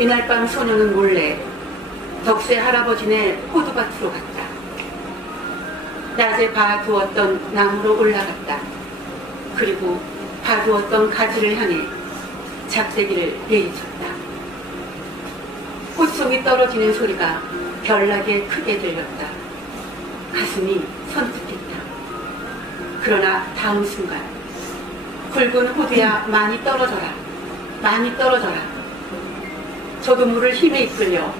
이날 밤 소녀는 몰래 덕세 할아버지네 호두밭으로 갔다. 낮에 봐두었던 나무로 올라갔다. 그리고 봐두었던 가지를 향해 작대기를 내리쳤다. 꽃송이 떨어지는 소리가 별나게 크게 들렸다. 가슴이 선뜻했다. 그러나 다음 순간 굵은 호두야 많이 떨어져라, 많이 떨어져라. 저도 물을 힘에 이끌려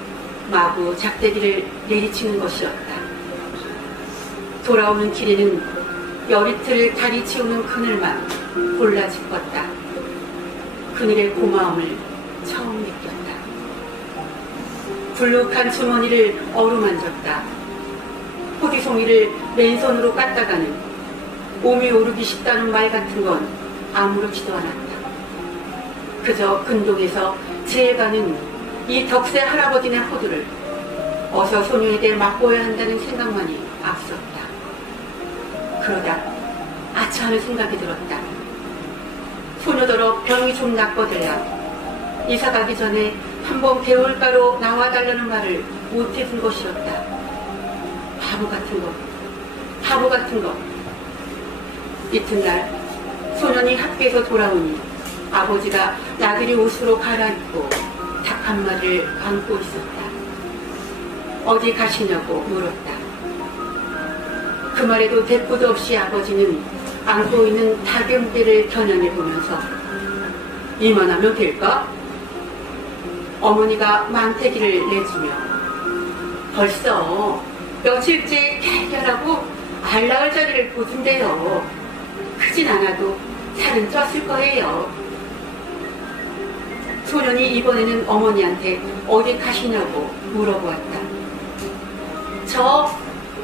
마구 작대기를 내리치는 것이었다. 돌아오는 길에는 여리틀을 다리 치우는 그늘만 골라 짚었다. 그늘의 고마움을 처음 느꼈다. 불룩한 주머니를 어루만졌다. 호디송이를 맨손으로 깠다가는 몸이 오르기 쉽다는 말 같은 건 아무렇지도 않았다. 그저 근동에서 제해가는 이 덕세 할아버지네 호두를 어서 소녀에게 맛보아야 한다는 생각만이 앞섰다. 그러다 아차하는 생각이 들었다. 소녀더러 병이 좀 낫거들야 이사 가기 전에 한번 개울가로 나와달라는 말을 못해준 것이었다. 바보 같은 것, 바보 같은 것. 이튿날 소년이 학교에서 돌아오니 아버지가 나들이 옷으로 갈아입고 닭 한 마리를 안고 있었다. 어디 가시냐고 물었다. 그 말에도 대꾸도 없이 아버지는 안고 있는 닭의 무게를 겨냥해 보면서 이만하면 될까? 어머니가 망태기를 내주며 벌써 며칠째 개결하고 알 낳을 자리를 보준대요. 크진 않아도 살은 쪘을 거예요. 소년이 이번에는 어머니한테 어디 가시냐고 물어보았다. 저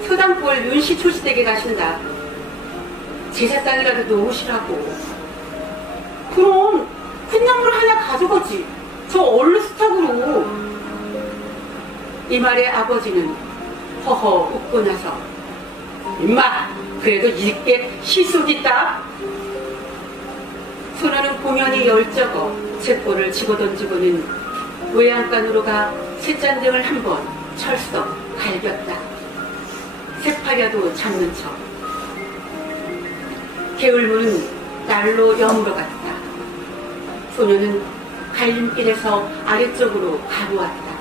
소당골 윤씨 초시댁에 가신다. 제사상이라도 놓으시라고. 그럼 큰 나무를 하나 가져가지. 저 얼루스탁으로. 이 말에 아버지는 허허 웃고 나서 임마 그래도 이게 시속 있다. 소녀는 공연히 열적어 잿볼을 집어던지고는 외양간으로 가 쇳잔등을 한번 철썩 갈겼다. 새파랴도 잡는 척. 게을문은 날로 여물어갔다. 소녀는 갈림길에서 아래쪽으로 가보았다.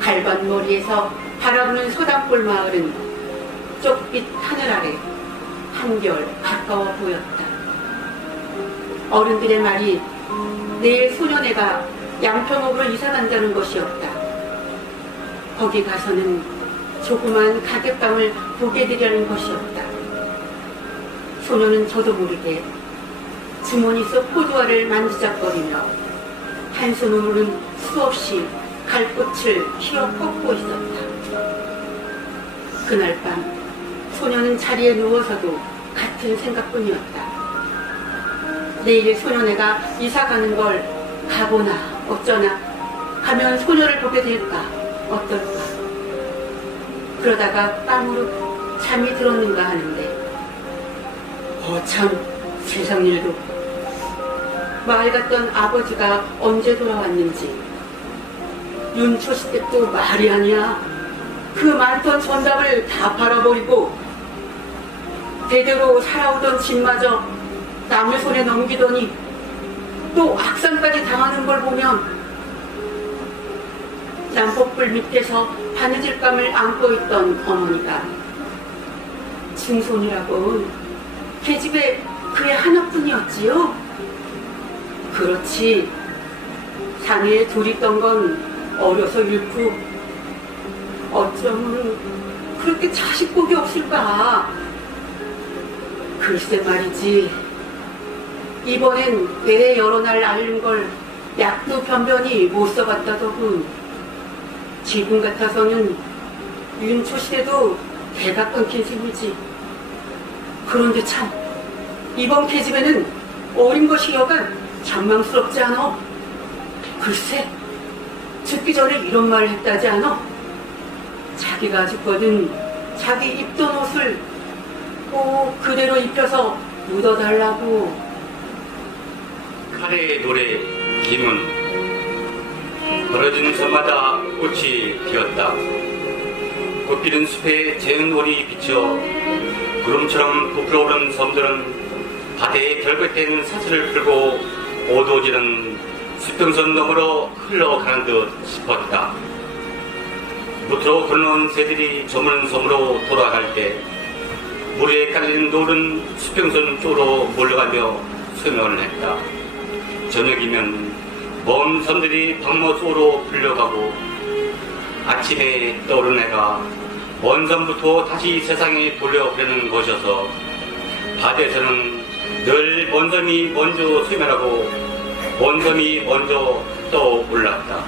갈반 머리에서 바라보는 소당골 마을은 쪽빛 하늘 아래 한결 가까워 보였다. 어른들의 말이 내일 소년애가 양평읍으로 이사 간다는 것이었다. 거기 가서는 조그만 가격방을 보게 되려는 것이었다. 소녀는 저도 모르게 주머니 속 호두알을 만지작거리며 한숨으로는 수없이 갈꽃을 휘어 꺾고 있었다. 그날 밤 소녀는 자리에 누워서도 같은 생각뿐이었다. 내일 소녀네가 이사 가는 걸 가보나 어쩌나 가면 소녀를 보게 될까 어떨까. 그러다가 빵으로 잠이 들었는가 하는데 참 세상 일도. 마을 갔던 아버지가 언제 돌아왔는지 윤초시 때도 말이 아니야. 그 많던 전답을 다 팔아버리고 대대로 살아오던 집마저 남의 손에 넘기더니 또 악상까지 당하는 걸 보면 남포불 밑에서 바느질감을 안고 있던 어머니가 증손이라고 계집애 그의 하나뿐이었지요? 그렇지. 상해에 둘이 있던 건 어려서 잃고 어쩌면 그렇게 자식복이 없을까. 글쎄 말이지. 이번엔 왜 여러 날 앓는 걸 약도 변변히 못 써봤다더군. 지금 같아서는 윤초시대도 대가 끊긴 셈이지. 그런데 참 이번 계집애는 어린 것이 여간 전망스럽지 않아? 글쎄 죽기 전에 이런 말을 했다지 않아? 자기가 죽거든 자기 입던 옷을 꼭 그대로 입혀서 묻어달라고. 카레의 노래 김은 벌어진 섬마다 꽃이 피었다. 꽃피는 숲에 재은 올이 비쳐 구름처럼 부풀어오른 섬들은 바다의 별끝에 사슬을 풀고 어두워지는 수평선 너머로 흘러가는 듯 싶었다. 무트로 건너온 새들이 저무는 섬으로 돌아갈 때 물 위에 깔린 노른 수평선 쪽으로 몰려가며 소명을 했다. 저녁이면 먼 섬들이 박모 속으로 불려가고 아침에 떠오른 해가 먼 섬부터 다시 세상에 돌려보내는 것이어서 바다에서는 늘 먼 섬이 먼저 소멸하고 먼 섬이 먼저 떠올랐다.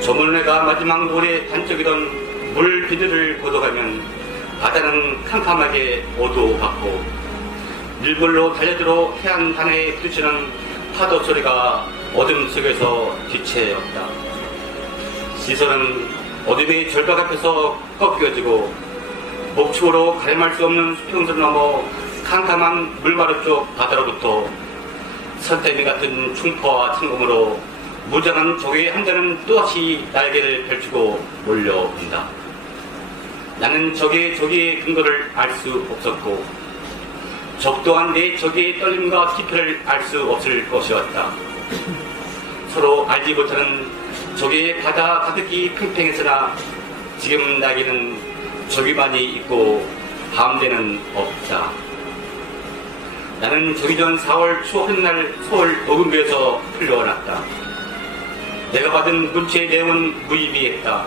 저물 해가 마지막 노래 반쪽이던 물 비늘을 걷어가면 바다는 캄캄하게 어두워갔고 일몰로 달려들어 해안 하늘에 부딪히는 파도 소리가 어둠 속에서 뒤채였다. 시선은 어둠의 절벽 앞에서 꺾여지고 목축으로 가늠할 수 없는 수평선 넘어 캄캄한 물마루 쪽 바다로부터 선대미 같은 충포와 창공으로 무장한 적의 함대는 또다시 날개를 펼치고 몰려온다. 나는 적의 근거를 알 수 없었고 적 또한 내 적의 떨림과 기표를 알 수 없을 것이었다. 서로 알지 못하는 적의 바다 가득히 팽팽했으나 지금 나에게는 적이만이 있고 함대는 없다. 나는 저기 전 4월 초 한 날 서울 오금교에서 풀려났다. 내가 받은 문체의 내용은 무의미했다.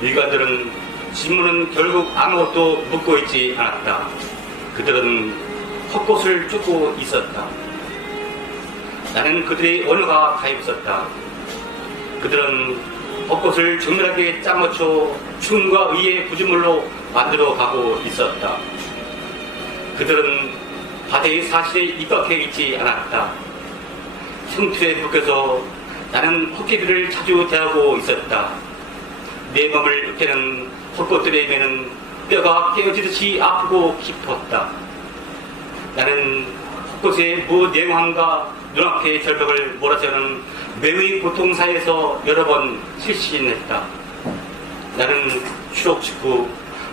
일관들은 신문은 결국 아무것도 묻고 있지 않았다. 그들은 헛것을 쫓고 있었다. 나는 그들의 언어가 가입했었다. 그들은 헛것을 정밀하게 짜맞춰 춤과 의의 구조물로 만들어가고 있었다. 그들은 바다의 사실에 입각해 있지 않았다. 형틀에 묶여서 나는 헛개비를 자주 대하고 있었다. 내 몸을 으깨는 헛것들의 매는 뼈가 깨어지듯이 아프고 깊었다. 나는 헛것의 무내무함과 눈앞의 절벽을 몰아세우는 매의 고통사에서 여러 번 실신했다. 나는 추록 직후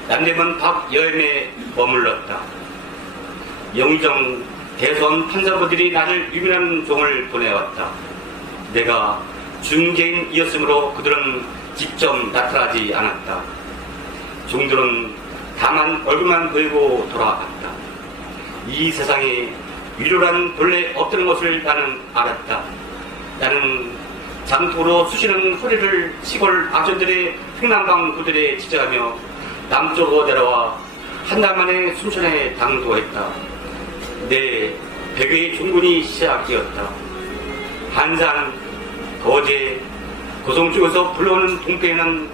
남대문 박여엠에 머물렀다. 영의정 대선 판사부들이 나를 유민하는 종을 보내왔다. 내가 중개인이었으므로 그들은 직접 나타나지 않았다. 종들은 다만 얼굴만 보이고 돌아갔다. 이 세상에 위로란 본래 없다는 것을 나는 알았다. 나는 장토로 쑤시는 허리를 시골 아전들의 횡난방 구들에 지져가며 남쪽으로 내려와 한 달 만에 순천에 당도했다. 내 백의 종군이 시작되었다. 한산, 거제, 고성 쪽에서 불러오는 동pe에는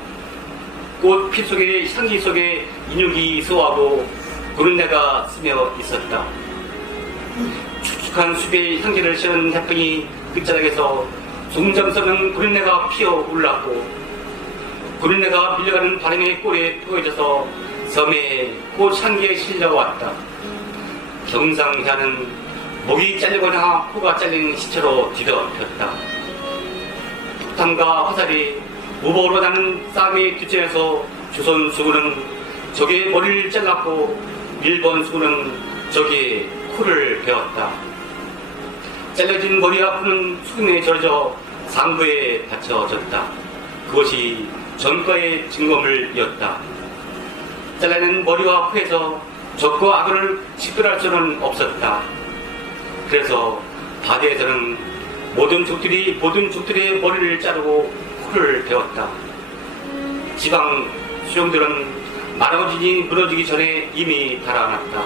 꽃 피 속에 향기 속에 인육이 소하고 구른내가 스며 있었다. 축축한 숲의 향기를 실은 해풍이 끝자락에서 송정서는 구른내가 피어 올랐고 구른내가 밀려가는 바람의 꼴에 포개져서 섬에 꽃 향기에 실려왔다. 경상해안은 목이 잘리거나 코가 잘린 시체로 뒤덮였다. 폭탄과 화살이 무보로 나는 쌈의 뒷전에서 조선 수군은 적의 머리를 잘랐고 일본 수군은 적의 코를 베었다. 잘려진 머리와 코는 수금에 절져 상부에 받쳐졌다. 그것이 전과의 증거물이었다. 잘라낸 머리와 코에서 적과 악을 식별할 수는 없었다. 그래서 바다에서는 모든 족들의 머리를 자르고 코를 베었다. 지방 수령들은 마라오진이 무너지기 전에 이미 달아났다.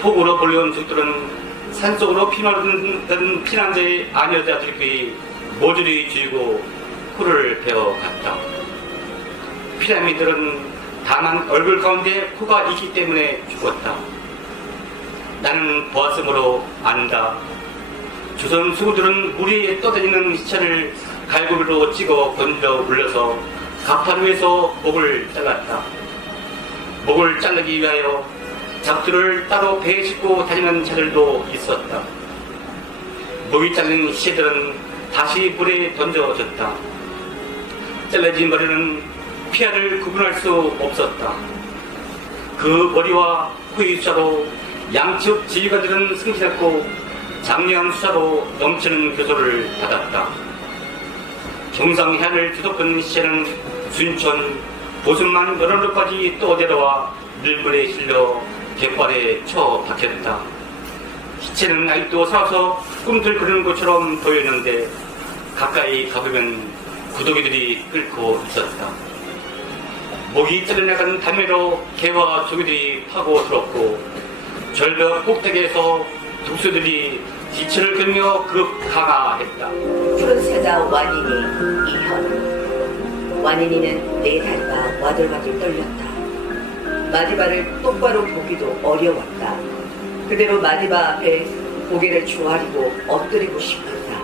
폭우로 몰려온 족들은 산속으로 피말르던 피난자의 아녀자들끼리 모조리 쥐고 코를 베어갔다. 피라미드들은 다만 얼굴 가운데 코가 있기 때문에 죽었다. 나는 보았으므로 안다. 조선 수구들은 물 위에 떠다니는 시체를 갈고리로 찍어 건져 물려서 가판 위에서 목을 잘랐다. 목을 자르기 위하여 잡두를 따로 배에 싣고 다니는 자들도 있었다. 목이 잘린 시체들은 다시 물에 던져졌다. 잘라진 머리는 피아를 구분할 수 없었다. 그 머리와 코의 수사로 양측 지휘관들은 승진했고 장려한 수사로 넘치는 교도를 받았다. 경상해안을 뒤덮은 시체는 순천, 보승만 여러 곳까지 떠내려와 밀물에 실려 갯발에 처박혔다. 시체는 아직도 살아서 꿈틀거리는 것처럼 보였는데 가까이 가보면 구더기들이 끓고 있었다. 목이 잘려나간 담배로 개와 조기들이 파고들었고 절벽 꼭대기에서 독수들이 지체를 끌며 극강화했다. 푸른 사자 와니니 이현. 와니니는 네 다리가 와들와들 떨렸다. 마디바를 똑바로 보기도 어려웠다. 그대로 마디바 앞에 고개를 조아리고 엎드리고 싶었다.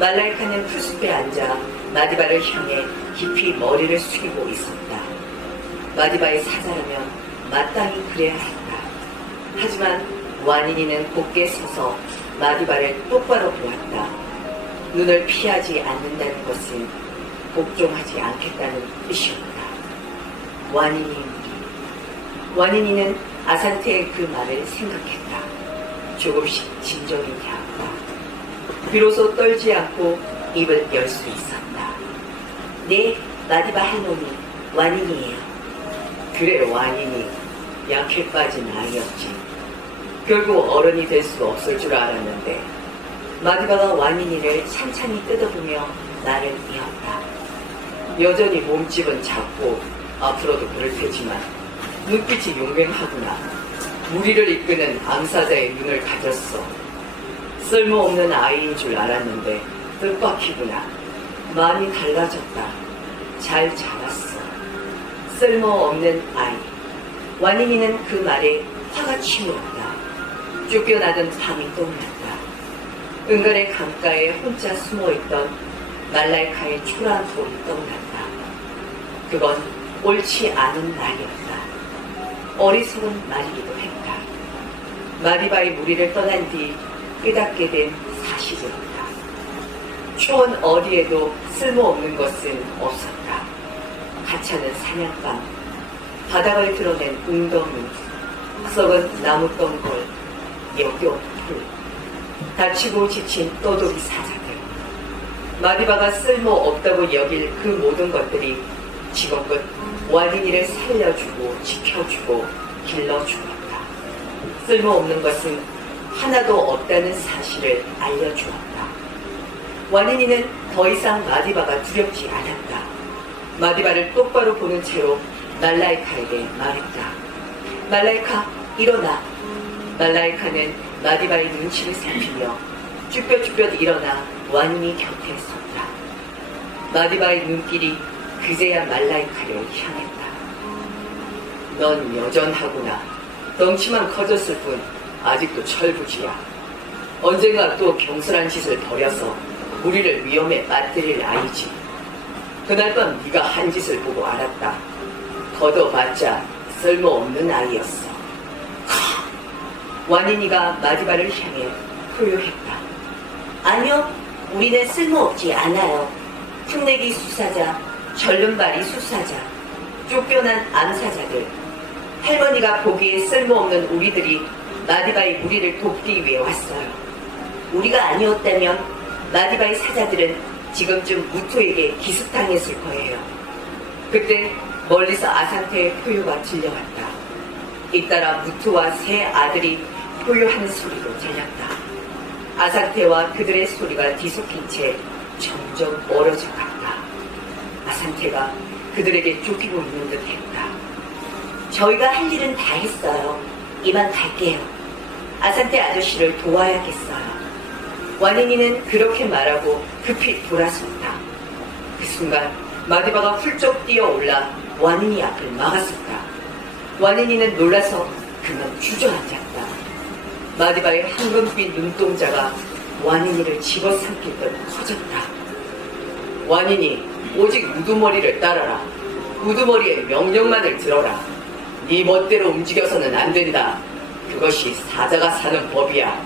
말라이카는 풀숲에 앉아 마디바를 향해 깊이 머리를 숙이고 있었다. 마디바의 사자라면 마땅히 그래야 했다. 하지만 와니니는 곧게 서서 마디바를 똑바로 보았다. 눈을 피하지 않는다는 것은 복종하지 않겠다는 뜻이었다. 와니니는 아산테의 그 말을 생각했다. 조금씩 진정이 되었다. 비로소 떨지 않고 입을 열 수 있었다. 네, 마디바 할머니, 와니니예요. 그래, 와니니. 약해 빠진 아이였지. 결국 어른이 될 수 없을 줄 알았는데 마디바가 와니니를 찬찬히 뜯어보며 나를 이었다. 여전히 몸집은 작고 앞으로도 그럴 테지만 눈빛이 용맹하구나. 무리를 이끄는 암사자의 눈을 가졌어. 쓸모없는 아이인 줄 알았는데 뜻밖이구나. 많이 달라졌다. 잘 자랐어. 쓸모없는 아이. 와니니는 그 말에 화가 치밀었다. 쫓겨나던 밤이 떠올랐다. 은갈의 강가에 혼자 숨어있던 말라이카의 초라한 돌이 떠올랐다. 그건 옳지 않은 말이었다. 어리석은 말이기도 했다. 마디바의 무리를 떠난 뒤 깨닫게 된 사실이었다. 초원 어디에도 쓸모없는 것은 없었다. 가차는 사냥감, 바닥을 드러낸 웅덩이, 썩은 나무덩굴, 역겨운 풀, 다치고 지친 떠돌이 사자들. 마디바가 쓸모없다고 여길 그 모든 것들이 지금껏 와니니를 살려주고 지켜주고 길러주었다. 쓸모없는 것은 하나도 없다는 사실을 알려주었다. 와니니는 더 이상 마디바가 두렵지 않았다. 마디바를 똑바로 보는 채로 말라이카에게 말했다. 말라이카, 일어나. 말라이카는 마디바의 눈치를 살피며 쭈뼛쭈뼛 일어나 와니니 곁에 섰다. 마디바의 눈길이 그제야 말라이카를 향했다. 넌 여전하구나. 덩치만 커졌을 뿐 아직도 철부지야. 언젠가 또 경솔한 짓을 벌여서 우리를 위험에 빠뜨릴 아이지. 그날 밤 네가 한 짓을 보고 알았다. 걷어봤자 쓸모없는 아이였어. 와니니가 마디바를 향해 포효했다. 아니요, 우리는 쓸모없지 않아요. 흉내기 수사자, 절름발이 수사자, 쫓겨난 암사자들. 할머니가 보기에 쓸모없는 우리들이 마디바의 무리를 돕기 위해 왔어요. 우리가 아니었다면 마디바의 사자들은 지금쯤 무토에게 기습당했을 거예요. 그때 멀리서 아산테의 포효가 들려왔다. 잇따라 무토와 세 아들이 포효하는 소리도 들렸다. 아산테와 그들의 소리가 뒤섞인 채 점점 멀어져 갔다. 아산테가 그들에게 쫓기고 있는 듯 했다. 저희가 할 일은 다 했어요. 이만 갈게요. 아산테 아저씨를 도와야겠어요. 와니니는 그렇게 말하고 급히 돌아섰다. 그 순간 마디바가 훌쩍 뛰어올라 와니니 앞을 막았었다. 와니니는 놀라서 그만 주저앉았다. 마디바의 황금빛 눈동자가 와니니를 집어삼킬 듯 커졌다. 와니니, 오직 우두머리를 따라라. 우두머리의 명령만을 들어라. 네 멋대로 움직여서는 안 된다. 그것이 사자가 사는 법이야.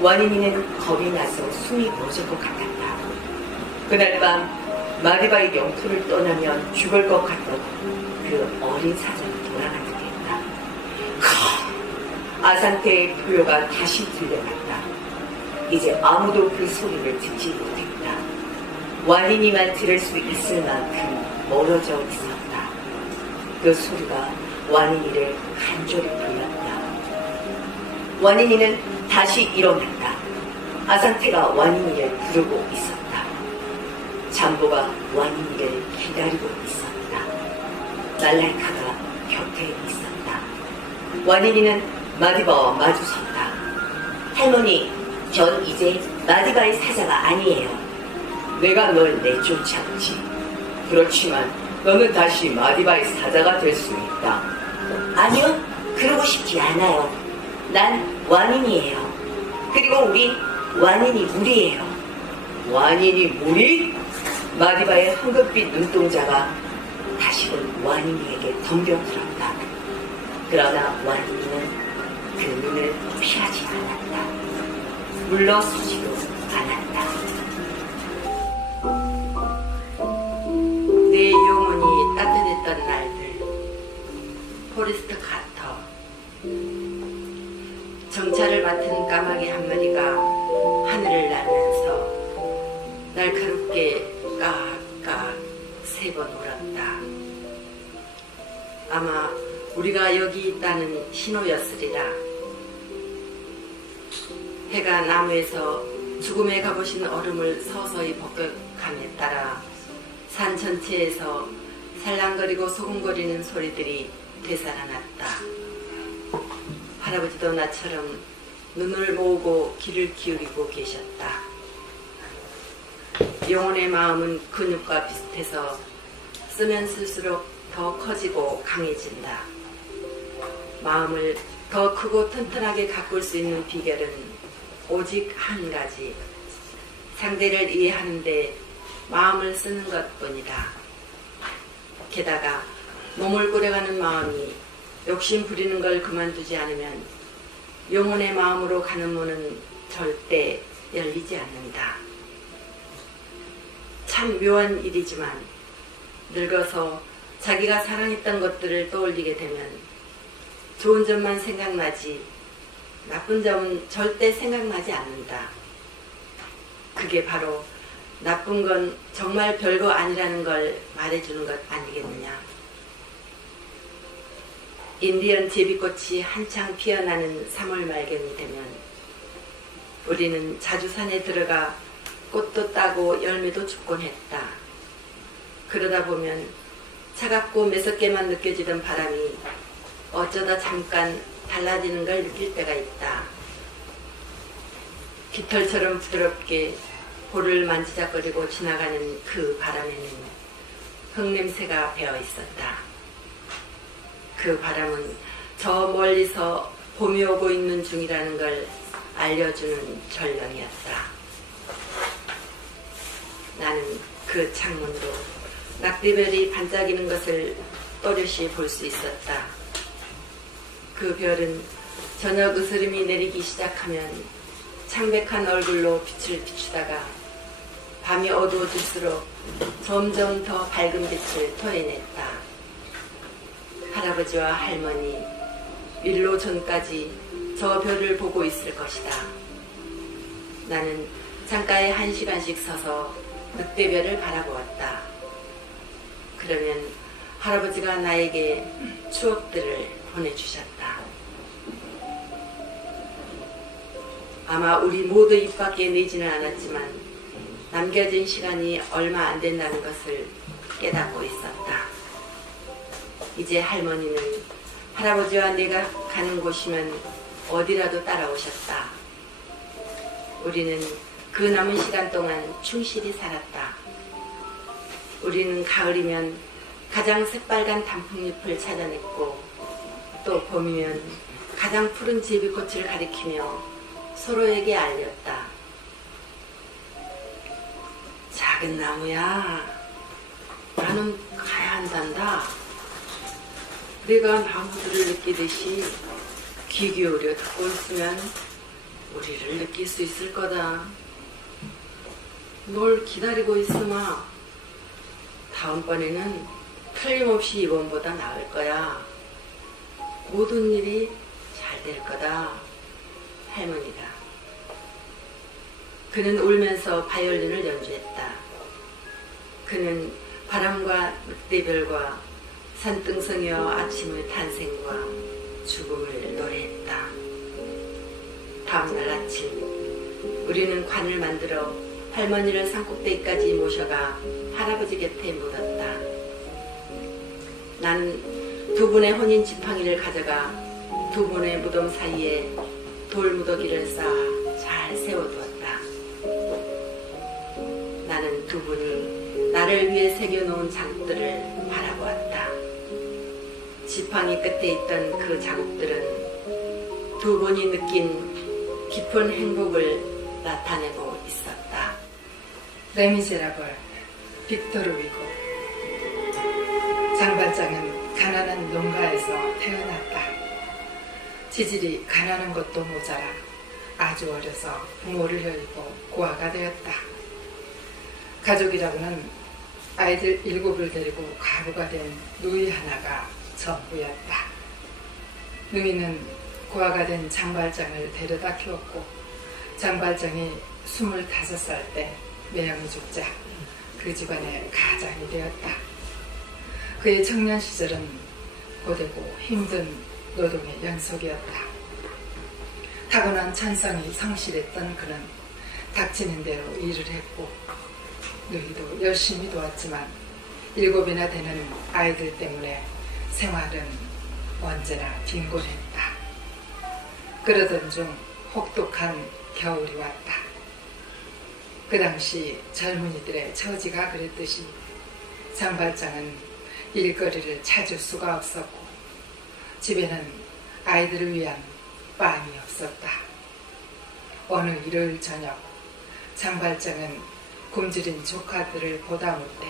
완인이는 겁이 나서 숨이 멎을 것 같았다. 그날 밤 마디바의 영토를 떠나면 죽을 것 같던 그 어린 사자로 돌아간 듯했다. 아산테의 포효가 다시 들려갔다. 이제 아무도 그 소리를 듣지 못했다. 완인이만 들을 수 있을 만큼 멀어져 있었다. 그 소리가 완인이를 간절히 불렀다. 완인이는 다시 일어났다. 아산테가 완인이를 부르고 있었다. 잠보가 완인이를 기다리고 있었다. 날라이카가 곁에 있었다. 완인이는 마디바와 마주섰다. 할머니, 전 이제 마디바의 사자가 아니에요. 내가 널 내쫓았지. 그렇지만 너는 다시 마디바의 사자가 될 수 있다. 아니요, 그러고 싶지 않아요. 난 완인이에요. 그리고 우린 완인이 무리예요. 완인이 무리? 마디바의 황금빛 눈동자가 다시금 완인이에게 덤벼들었다. 그러나 완인이는 그 눈을 피하지 않았다. 물러서지도 않았다. 내 영혼이 따뜻했던 날들. 포레스트 카터. 정찰을 맡은 까마귀 한 마리가 하늘을 날면서 날카롭게 까까 3번 울었다. 아마 우리가 여기 있다는 신호였으리라. 해가 나무에서 죽음에 가보신 얼음을 서서히 벗겨감에 따라 산 전체에서 살랑거리고 소금거리는 소리들이 되살아났다. 할아버지도 나처럼 눈을 모으고 귀를 기울이고 계셨다. 영혼의 마음은 근육과 비슷해서 쓰면 쓸수록 더 커지고 강해진다. 마음을 더 크고 튼튼하게 가꿀 수 있는 비결은 오직 한 가지. 상대를 이해하는데 마음을 쓰는 것뿐이다. 게다가 몸을 꾸려가는 마음이 욕심 부리는 걸 그만두지 않으면 영혼의 마음으로 가는 문은 절대 열리지 않는다. 참 묘한 일이지만 늙어서 자기가 사랑했던 것들을 떠올리게 되면 좋은 점만 생각나지 나쁜 점은 절대 생각나지 않는다. 그게 바로 나쁜 건 정말 별거 아니라는 걸 말해주는 것 아니겠느냐. 인디언 제비꽃이 한창 피어나는 3월 말경이 되면 우리는 자주 산에 들어가 꽃도 따고 열매도 줍곤 했다. 그러다 보면 차갑고 매섭게만 느껴지던 바람이 어쩌다 잠깐 달라지는 걸 느낄 때가 있다. 깃털처럼 부드럽게 볼을 만지작거리고 지나가는 그 바람에는 흙냄새가 배어 있었다. 그 바람은 저 멀리서 봄이 오고 있는 중이라는 걸 알려주는 전령이었다. 나는 그 창문으로 낙대별이 반짝이는 것을 또렷이 볼 수 있었다. 그 별은 저녁 으스름이 내리기 시작하면 창백한 얼굴로 빛을 비추다가 밤이 어두워질수록 점점 더 밝은 빛을 토해냈다. 할아버지와 할머니, 일로 전까지 저 별을 보고 있을 것이다. 나는 창가에 1시간씩 서서 늑대별을 바라보았다. 그러면 할아버지가 나에게 추억들을 보내주셨다. 아마 우리 모두 입 밖에 내지는 않았지만 남겨진 시간이 얼마 안 된다는 것을 깨닫고 있었다. 이제 할머니는 할아버지와 내가 가는 곳이면 어디라도 따라오셨다. 우리는 그 남은 시간 동안 충실히 살았다. 우리는 가을이면 가장 새빨간 단풍잎을 찾아냈고 또 봄이면 가장 푸른 제비꽃을 가리키며 서로에게 알렸다. 작은 나무야, 나는 가야 한단다. 내가 나무들을 느끼듯이 귀 기울여 듣고 있으면 우리를 느낄 수 있을 거다. 뭘 기다리고 있으마. 다음번에는 틀림없이 이번보다 나을 거야. 모든 일이 잘 될 거다. 할머니가. 그는 울면서 바이올린을 연주했다. 그는 바람과 늑대별과 산등성이와 아침의 탄생과 죽음을 노래했다. 다음날 아침 우리는 관을 만들어 할머니를 산꼭대기까지 모셔가 할아버지 곁에 묻었다. 나는 두 분의 혼인 지팡이를 가져가 두 분의 무덤 사이에 돌무더기를 쌓아 잘 세워두었다. 나는 두 분이 나를 위해 새겨놓은 자국들을 바라보았다. 지팡이 끝에 있던 그 자국들은 두 분이 느낀 깊은 행복을 나타내고 있었다. 레미제라블, 빅토르 위고. 장발장은 가난한 농가에서 태어났다. 지질이 가난한 것도 모자라 아주 어려서 부모를 잃고 고아가 되었다. 가족이라고는 아이들 7을 데리고 가부가 된 누이 하나가 전부였다. 누이는 고아가 된 장발장을 데려다 키웠고 장발장이 25살 때 매형이 죽자 그 집안의 가장이 되었다. 그의 청년 시절은 고되고 힘든 노동의 연속이었다. 타고난 천성이 성실했던 그는 닥치는 대로 일을 했고 누이도 열심히 도왔지만 7이나 되는 아이들 때문에 생활은 언제나 빈곤했다. 그러던 중 혹독한 겨울이 왔다. 그 당시 젊은이들의 처지가 그랬듯이 장발장은 일거리를 찾을 수가 없었고 집에는 아이들을 위한 빵이 없었다. 어느 일요일 저녁 장발장은 굶주린 조카들을 보다 못해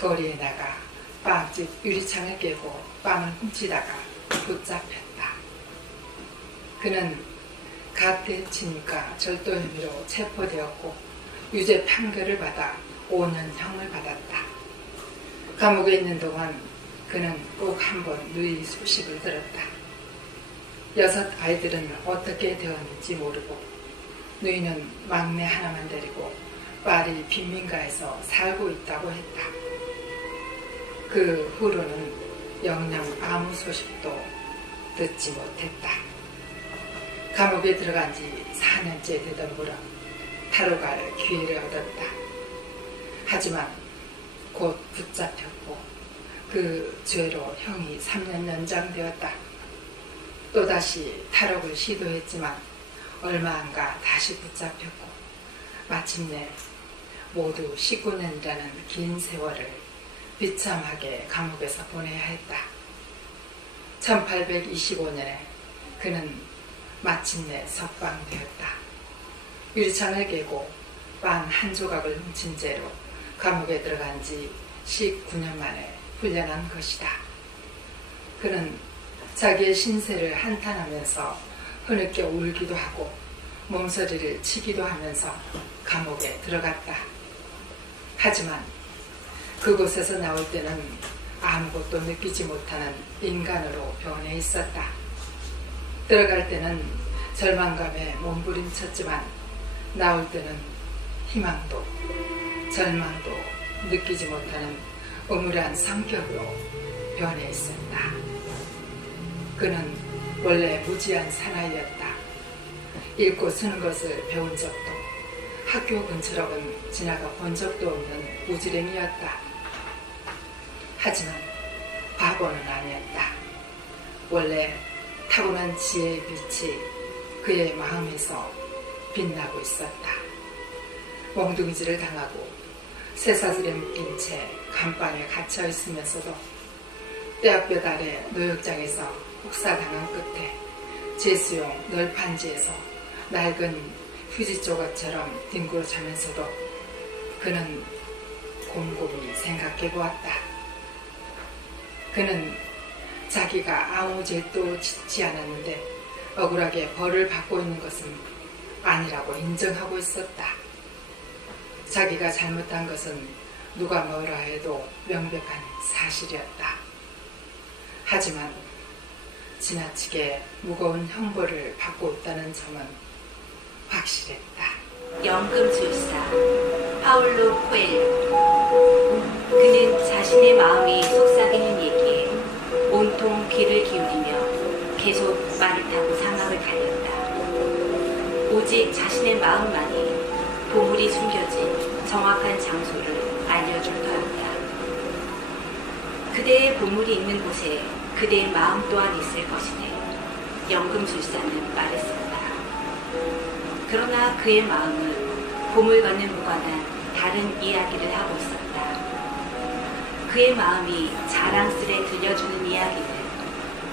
거리에 나가 빵집 유리창을 깨고 빵을 훔치다가 붙잡혔다. 그는 가택 침입과 절도 혐의로 체포되었고 유죄 판결을 받아 5년형을 받았다. 감옥에 있는 동안 그는 꼭 한 번 누이 소식을 들었다. 6 아이들은 어떻게 되었는지 모르고 누이는 막내 하나만 데리고 파리 빈민가에서 살고 있다고 했다. 그 후로는 영영 아무 소식도 듣지 못했다. 감옥에 들어간 지 4년째 되던 무렵 타로 갈 기회를 얻었다. 하지만 곧 붙잡혔고 그 죄로 형이 3년 연장되었다. 또다시 탈옥을 시도했지만 얼마 안 가 다시 붙잡혔고 마침내 모두 19년이라는 긴 세월을 비참하게 감옥에서 보내야 했다. 1825년에 그는 마침내 석방되었다. 유리창을 깨고 빵 한 조각을 훔친 죄로 감옥에 들어간 지 19년 만에 풀려난 것이다. 그는 자기의 신세를 한탄하면서 흐느껴 울기도 하고 몸서리를 치기도 하면서 감옥에 들어갔다. 하지만 그곳에서 나올 때는 아무것도 느끼지 못하는 인간으로 변해 있었다. 들어갈 때는 절망감에 몸부림쳤지만 나올 때는 희망도 절망도 느끼지 못하는 음울한 성격으로 변해 있었다. 그는 원래 무지한 사나이였다. 읽고 쓰는 것을 배운 적도 학교 근처로는 지나가 본 적도 없는 우지랭이였다. 하지만 바보는 아니었다. 원래 타고난 지혜의 빛이 그의 마음에서 빛나고 있었다. 몽둥이질을 당하고 쇠사슬에 묶인 채 감방에 갇혀 있으면서도 떼약볕 아래 노역장에서 혹사당한 끝에 제수용 널판지에서 낡은 휴지 조각처럼 뒹굴어 자면서도 그는 곰곰이 생각해 보았다. 그는 자기가 아무 죄도 짓지 않았는데 억울하게 벌을 받고 있는 것은 아니라고 인정하고 있었다. 자기가 잘못한 것은 누가 뭐라 해도 명백한 사실이었다. 하지만 지나치게 무거운 형벌을 받고 있다는 점은 확실했다. 연금술사 파울로 코엘료. 그는 자신의 마음이 속삭이는 얘기에 온통 귀를 기울이며 계속 말을 타고 사막을 달렸다. 오직 자신의 마음만이 보물이 숨겨진 정확한 장소를 알려줄 터였다. 그대의 보물이 있는 곳에 그대의 마음 또한 있을 것이네. 연금술사는 말했었다. 그러나 그의 마음은 보물과는 무관한 다른 이야기를 하고 있었다. 그의 마음이 자랑스레 들려주는 이야기는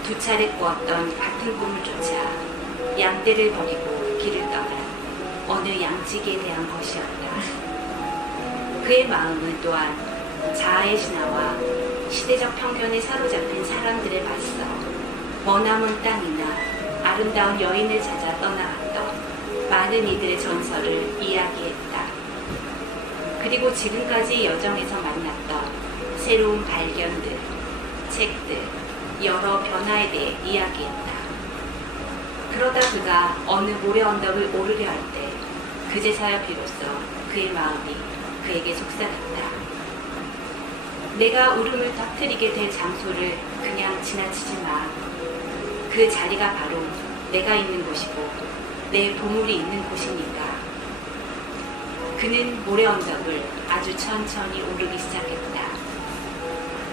두 차례 꾸었던 같은 꿈을 쫓아 양떼를 버리고 길을 떠난 어느 양치기에 대한 것이었다. 그의 마음은 또한 자아의 신화와 시대적 편견에 사로잡힌 사람들에 맞서 머나먼 땅이나 아름다운 여인을 찾아 떠나갔던 많은 이들의 전설을 이야기했다. 그리고 지금까지 여정에서 만났던 새로운 발견들, 책들, 여러 변화에 대해 이야기했다. 그러다 그가 어느 모래 언덕을 오르려 할 때 그제서야 비로소 그의 마음이 그에게 속삭였다. 내가 울음을 터뜨리게 될 장소를 그냥 지나치지 마. 그 자리가 바로 내가 있는 곳이고 내 보물이 있는 곳이니까. 그는 모래 언덕을 아주 천천히 오르기 시작했다.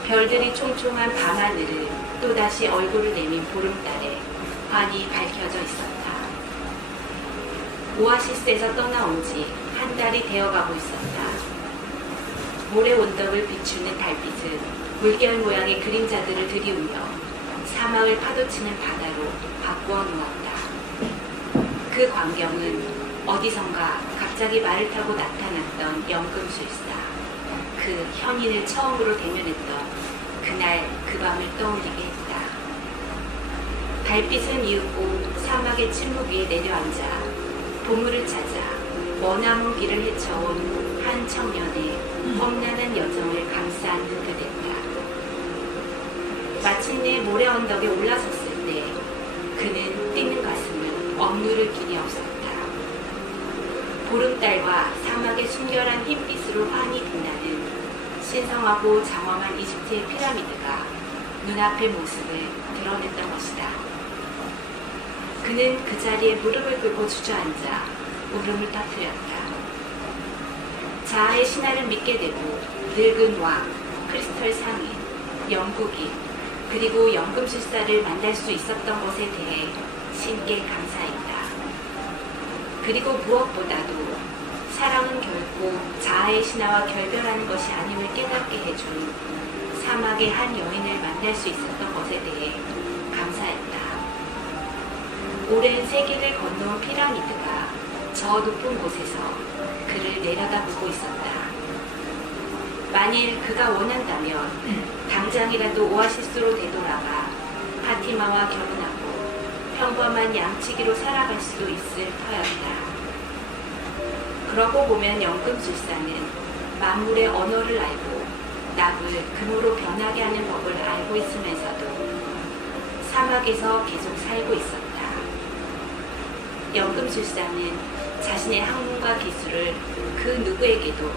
별들이 총총한 밤하늘을 또다시 얼굴을 내민 보름달에 환히 밝혀져 있었다. 오아시스에서 떠나온 지 한 달이 되어가고 있었다. 모래 언덕을 비추는 달빛은 물결 모양의 그림자들을 들이우며 사막을 파도치는 바다로 바꾸어 놓았다. 그 광경은 어디선가 갑자기 말을 타고 나타났던 연금술사, 그 현인을 처음으로 대면했던 그날 그 밤을 떠올리게 했다. 달빛은 이윽고 사막의 침묵 위에 내려앉아 보물을 찾아 머나먼 길을 헤쳐온 한 청년의 험난한 여정을 감싸 안는 듯했다. 마침내 모래 언덕에 올라섰을 때 그는 뛰는 가슴을 억누를 길이 없었다. 보름달과 사막의 순결한 흰빛으로 환히 빛나는 신성하고 장엄한 이집트의 피라미드가 눈앞의 모습을 드러냈던 것이다. 그는 그 자리에 무릎을 꿇고 주저앉아 울음을 터뜨렸다. 자아의 신화를 믿게 되고 늙은 왕, 크리스털 상인, 영국인, 그리고 연금술사를 만날 수 있었던 것에 대해 신께 감사했다. 그리고 무엇보다도 사랑은 결코 자아의 신화와 결별하는 것이 아님을 깨닫게 해준 사막의 한 여인을 만날 수 있었던 것에 대해 감사했다. 오랜 세기를 건너온 피라미드가 저 높은 곳에서 그를 내려다보고 있었다. 만일 그가 원한다면 당장이라도 오아시스로 되돌아가 파티마와 결혼하고 평범한 양치기로 살아갈 수도 있을 터였다. 그러고 보면 연금술사는 만물의 언어를 알고 납을 금으로 변하게 하는 법을 알고 있으면서도 사막에서 계속 살고 있었다. 연금술사는 자신의 학문과 기술을 그 누구에게도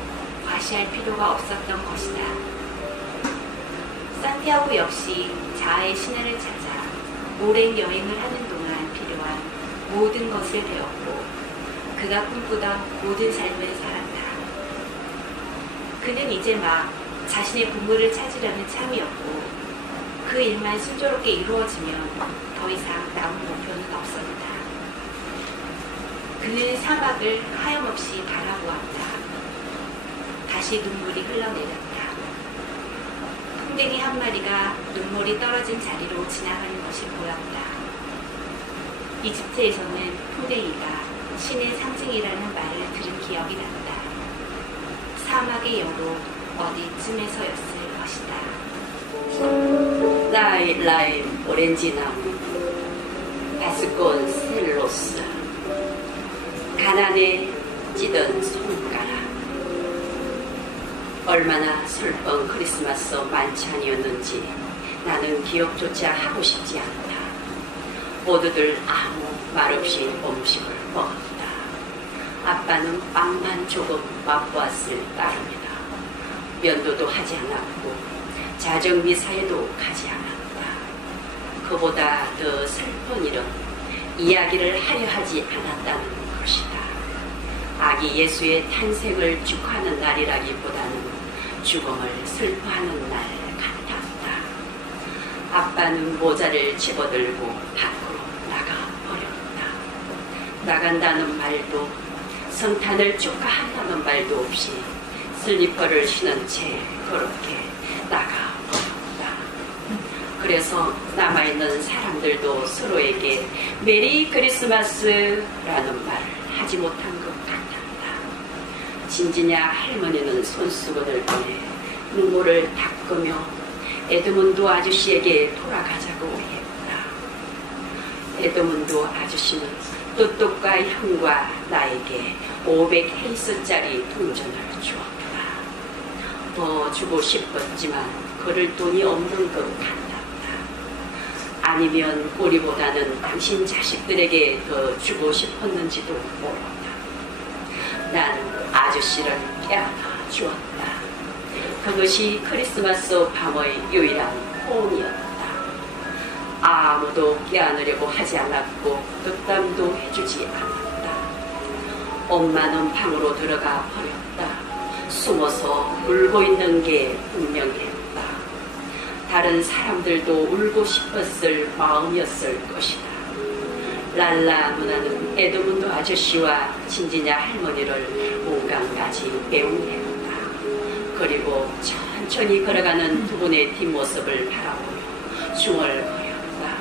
과시할 필요가 없었던 것이다. 산티아고 역시 자아의 신화를 찾아 오랜 여행을 하는 동안 필요한 모든 것을 배웠고 그가 꿈꾸던 모든 삶을 살았다. 그는 이제 막 자신의 보물을 찾으려는 참이었고 그 일만 순조롭게 이루어지면 더 이상 남은 목표는 없었다. 그는 사막을 하염없이 바라보았다. 다시 눈물이 흘러내렸다. 풍뎅이 한 마리가 눈물이 떨어진 자리로 지나가는 것이 보였다. 이집트에서는 풍뎅이가 신의 상징이라는 말을 들은 기억이 난다. 사막의 여로 어디쯤에서였을 것이다. 라이 오렌지나무 바스콘 셀로스 가난에 찌든 손가락. 얼마나 슬픈 크리스마스 만찬이었는지 나는 기억조차 하고 싶지 않다. 모두들 아무 말 없이 음식을 먹었다. 아빠는 빵만 조금 맛보았을 따름이다. 면도도 하지 않았고 자정미사에도 가지 않았다. 그보다 더 슬픈 일은 이야기를 하려 하지 않았다는 것이다. 아기 예수의 탄생을 축하하는 날이라기보다는 죽음을 슬퍼하는 날 같았다. 아빠는 모자를 집어들고 밖으로 나가버렸다. 나간다는 말도 성탄을 축하한다는 말도 없이 슬리퍼를 신은 채 그렇게 나가버렸다. 그래서 남아있는 사람들도 서로에게 메리 크리스마스라는 말을 하지 못한 것 같았다. 진지냐 할머니는 손수건을 꺼내 눈물을 닦으며 에드문드 아저씨에게 돌아가자고 했다. 에드문드 아저씨는 또똑과 형과 나에게 500헤이스짜리 동전을 주었다. 더 주고 싶었지만 그럴 돈이 없는 것 같았다. 아니면 우리보다는 당신 자식들에게 더 주고 싶었는지도 모른다. 난 아저씨를 깨안아 주었다. 그것이 크리스마스 밤의 유일한 호응이었다. 아무도 깨안으려고 하지 않았고 덕담도 해주지 않았다. 엄마는 방으로 들어가 버렸다. 숨어서 울고 있는 게 분명했다. 다른 사람들도 울고 싶었을 마음이었을 것이다. 랄라 누나는 에드문드 아저씨와 진지냐 할머니를 문강까지 배웅했다. 그리고 천천히 걸어가는 두 분의 뒷모습을 바라보며 중얼 거렸다.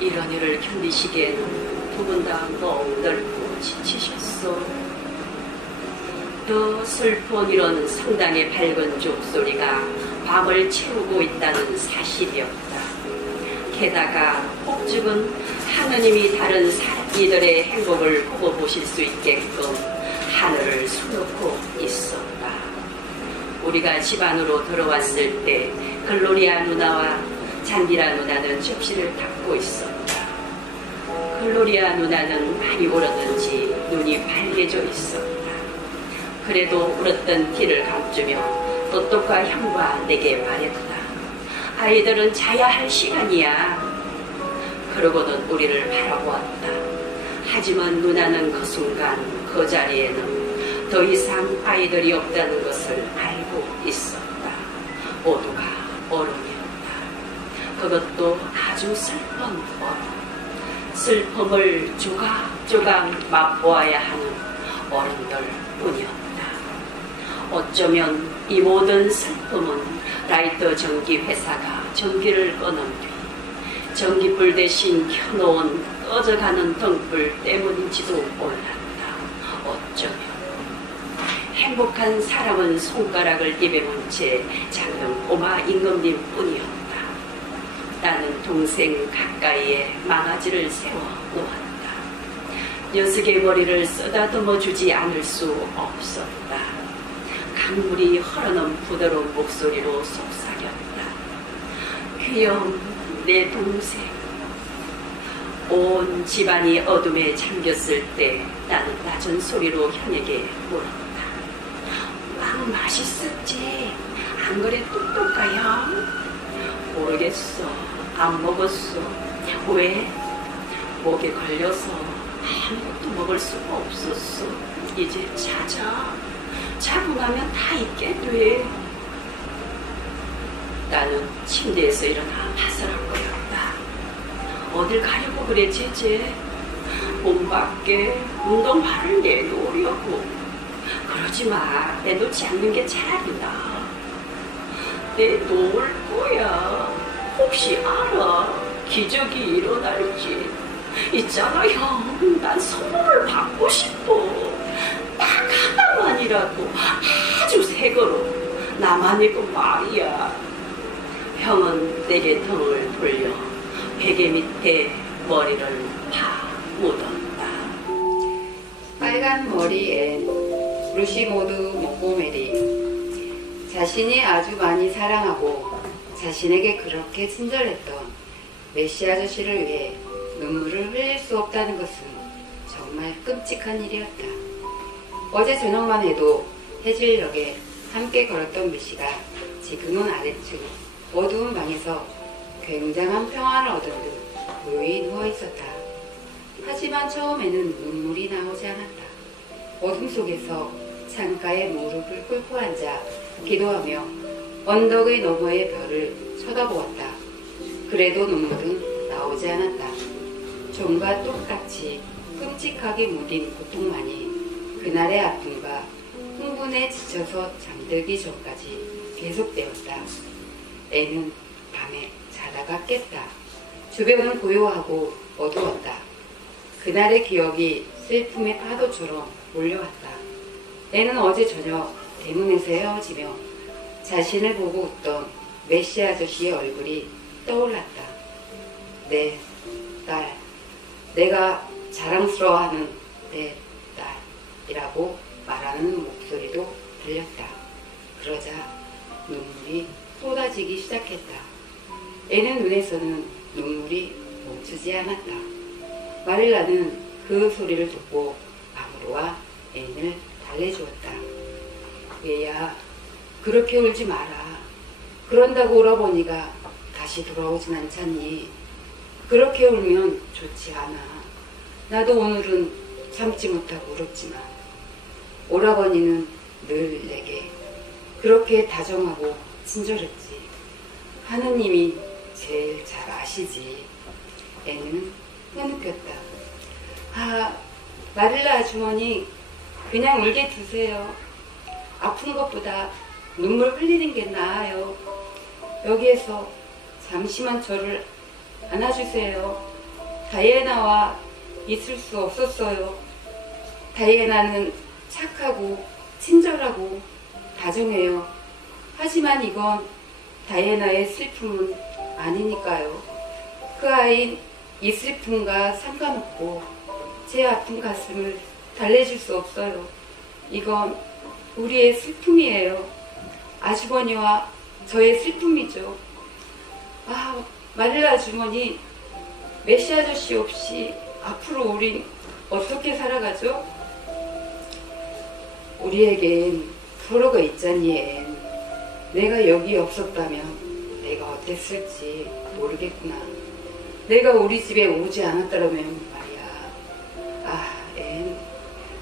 이런 일을 견디시기에는 두 분 다 너무 넓고 지치셨어. 더 슬픈 이런 성당의 밝은 종소리가 밤을 채우고 있다는 사실이었다. 게다가 폭죽은 하느님이 다른 이들의 행복을 보고 보실 수 있게끔 하늘을 수놓고 있었다. 우리가 집 안으로 들어왔을 때 글로리아 누나와 잔디라 누나는 접시를 닦고 있었다. 글로리아 누나는 많이 울었는지 눈이 빨개져 있었다. 그래도 울었던 티를 감추며 또똑과 형과 내게 말했다. 아이들은 자야 할 시간이야. 그러고는 우리를 바라보았다. 하지만 누나는 그 순간 그 자리에는 더 이상 아이들이 없다는 것을 알고 있었다. 모두가 얼음이었다. 그것도 아주 슬픈 얼음. 슬픔을 조각조각 맛보아야 하는 어른들 뿐이었다. 어쩌면 이 모든 슬픔은 라이터 전기 회사가 전기를 꺼놓은 뒤 전기불 대신 켜놓은 꺼져가는 등불 때문인지도 몰랐다. 어쩌면 행복한 사람은 손가락을 입에 문 채 작은 꼬마 임금님 뿐이었다. 나는 동생 가까이에 망아지를 세워 놓았다. 녀석의 머리를 쓰다듬어 주지 않을 수 없었다. 강물이 흐르는 부드러운 목소리로 속삭였다. 귀여운 내 동생. 온 집안이 어둠에 잠겼을 때 나는 낮은 소리로 형에게 물었다. 빵 맛있었지? 안 그래 똑똑가요? 모르겠어. 안 먹었어. 왜? 목에 걸려서 아무것도 먹을 수가 없었어. 이제 자자. 자고 나면 다 있게 돼. 나는 침대에서 일어나 바스락거렸다. 어딜 가려고 그래 제제? 몸 밖에 운동화를 내놓으려고. 그러지 마. 내놓지 않는 게 차라리 나아. 내놓을 거야. 혹시 알아? 기적이 일어날지. 있잖아 형. 난 선물을 받고 싶어. 딱 하나만이라도 아주 새 거로. 나만이고 말이야. 형은 내게 등을 돌려 베개 밑에 머리를 파 묻었다. 빨간 머리 앤, 루시 모드 몽고메리. 자신이 아주 많이 사랑하고 자신에게 그렇게 친절했던 메시 아저씨를 위해 눈물을 흘릴 수 없다는 것은 정말 끔찍한 일이었다. 어제 저녁만 해도 해질녘에 함께 걸었던 메시가 지금은 아래층 어두운 방에서 굉장한 평화를 얻은 듯 고요히 누워있었다. 하지만 처음에는 눈물이 나오지 않았다. 어둠 속에서 창가에 무릎을 꿇고 앉아 기도하며 언덕의 너머의 별을 쳐다보았다. 그래도 눈물은 나오지 않았다. 좀과 똑같이 끔찍하게 무딘 고통만이 그날의 아픔과 흥분에 지쳐서 잠들기 전까지 계속되었다. 애는 밤에 자다가 깼다. 주변은 고요하고 어두웠다. 그날의 기억이 슬픔의 파도처럼 몰려왔다. 애는 어제 저녁 대문에서 헤어지며 자신을 보고 웃던 메시 아저씨의 얼굴이 떠올랐다. 내 딸, 내가 자랑스러워하는 내 딸이라고 말하는 목소리도 들렸다. 그러자 눈물이 쏟아지기 시작했다. 애는 눈에서는 눈물이 멈추지 않았다. 마릴라는 그 소리를 듣고 방으로 와 애인을 달래주었다. 얘야, 그렇게 울지 마라. 그런다고 오라버니가 다시 돌아오진 않잖니. 그렇게 울면 좋지 않아. 나도 오늘은 참지 못하고 울었지만 오라버니는 늘 내게 그렇게 다정하고 친절했지. 하느님이 제일 잘 아시지. 애는 흐느꼈다. 아, 마릴라 아주머니 그냥 울게 두세요. 아픈 것보다 눈물 흘리는 게 나아요. 여기에서 잠시만 저를 안아주세요. 다이애나와 있을 수 없었어요. 다이애나는 착하고 친절하고 다정해요. 하지만 이건 다이애나의 슬픔은 아니니까요. 그 아이는 이 슬픔과 상관없고 제 아픈 가슴을 달래줄 수 없어요. 이건 우리의 슬픔이에요. 아주머니와 저의 슬픔이죠. 아, 마릴라 아주머니, 메시 아저씨 없이 앞으로 우린 어떻게 살아가죠? 우리에겐 서로가 있잖니, 앤. 내가 여기 없었다면 내가 어땠을지 모르겠구나. 내가 우리 집에 오지 않았다면 말이야. 아, 앤.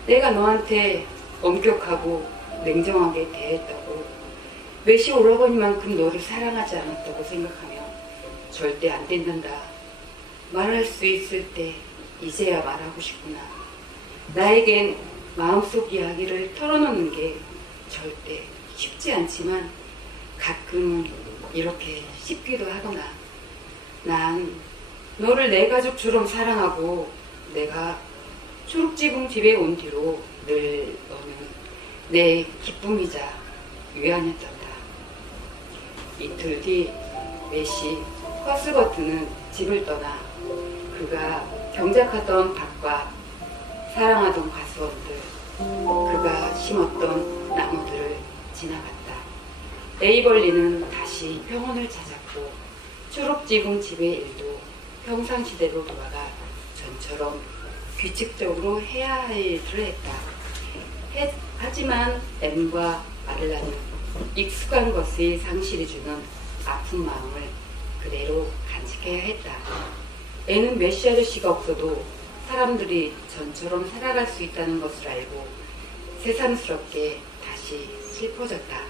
내가 너한테 엄격하고 냉정하게 대했다고, 메시 오라버니만큼 너를 사랑하지 않았다고 생각하면 절대 안 된단다. 말할 수 있을 때 이제야 말하고 싶구나. 나에겐 마음속 이야기를 털어놓는 게 절대 쉽지 않지만 가끔은 이렇게 쉽기도 하구나. 난 너를 내 가족처럼 사랑하고 내가 초록지붕 집에 온 뒤로 늘 너는 내 기쁨이자 위안이었단다. 이틀 뒤 메시 허스버트는 집을 떠나 그가 경작하던 밭과 사랑하던 과수원들, 그가 심었던 나무들을 지나갔다. 에이벌리는 다시 평온을 찾았고 초록지붕 집의 일도 평상시대로 돌아가 전처럼 규칙적으로 해야 할 일들을 했다. 하지만 엠과 마릴라는 익숙한 것의 상실이 주는 아픈 마음을 그대로 간직해야 했다. 애는 메시 아저씨가 없어도 사람들이 전처럼 살아갈 수 있다는 것을 알고 새삼스럽게 다시 슬퍼졌다.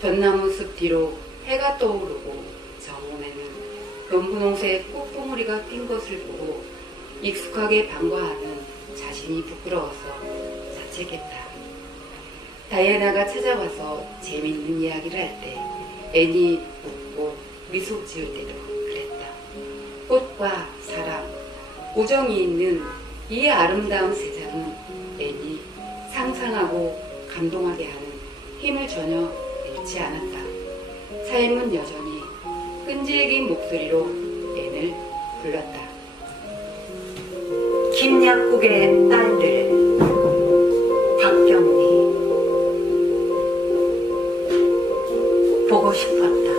전나무 숲 뒤로 해가 떠오르고 정원에는 연분홍색 꽃봉오리가 핀 것을 보고 익숙하게 반가워하는 자신이 부끄러워서 자책했다. 다이애나가 찾아와서 재밌는 이야기를 할 때 애니 웃고 미소 지을 때도 그랬다. 꽃과 사랑, 우정이 있는 이 아름다운 세상은 애니 상상하고 감동하게 하는 힘을 전혀 잃지 않았다. 삶은 여전히 끈질긴 목소리로 앤을 불렀다. 김약국의 딸들. 보고 싶었다.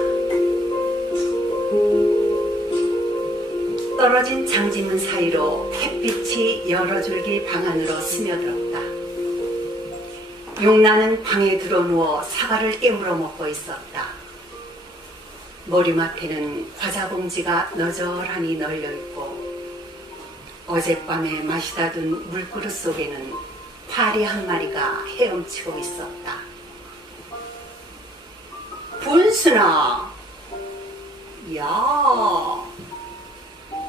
떨어진 장지문 사이로 햇빛이 여러 줄기 방 안으로 스며들었다. 용나는 방에 들어누워 사과를 깨물어 먹고 있었다. 머리맡에는 과자 봉지가 너절하니 널려있고 어젯밤에 마시다 둔 물그릇 속에는 파리 한 마리가 헤엄치고 있었다. 분순아, 야,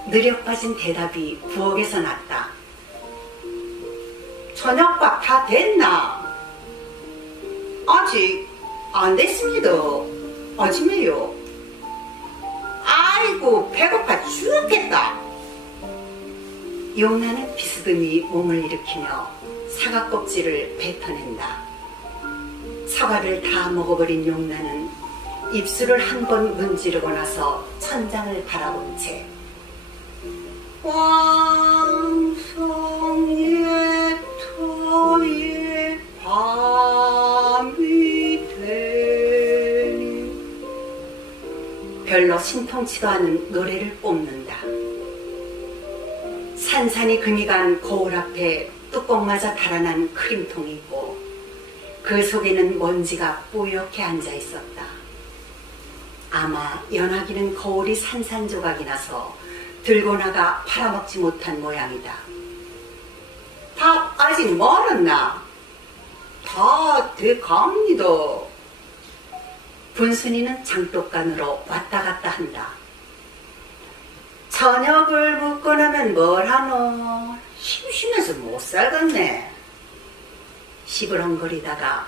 느려 빠진 대답이 부엌에서 났다. 저녁밥 다 됐나? 아직 안 됐습니다. 아침에요. 아이고, 배고파 죽겠다. 용나는 비스듬히 몸을 일으키며 사과 껍질을 뱉어낸다. 사과를 다 먹어버린 용나는 입술을 한 번 문지르고 나서 천장을 바라본 채 왕성예토의 밤이 되니 별로 신통치도 않은 노래를 뽐는다. 산산이 금이 간 거울 앞에 뚜껑마저 달아난 크림통이 있고 그 속에는 먼지가 뽀얗게 앉아 있었다. 아마 연하기는 거울이 산산조각이 나서 들고 나가 팔아먹지 못한 모양이다. 밥 아직 멀었나? 다 돼갑니다. 분순이는 장독간으로 왔다 갔다 한다. 저녁을 먹고 나면 뭘 하노? 심심해서 못 살겠네. 시부렁거리다가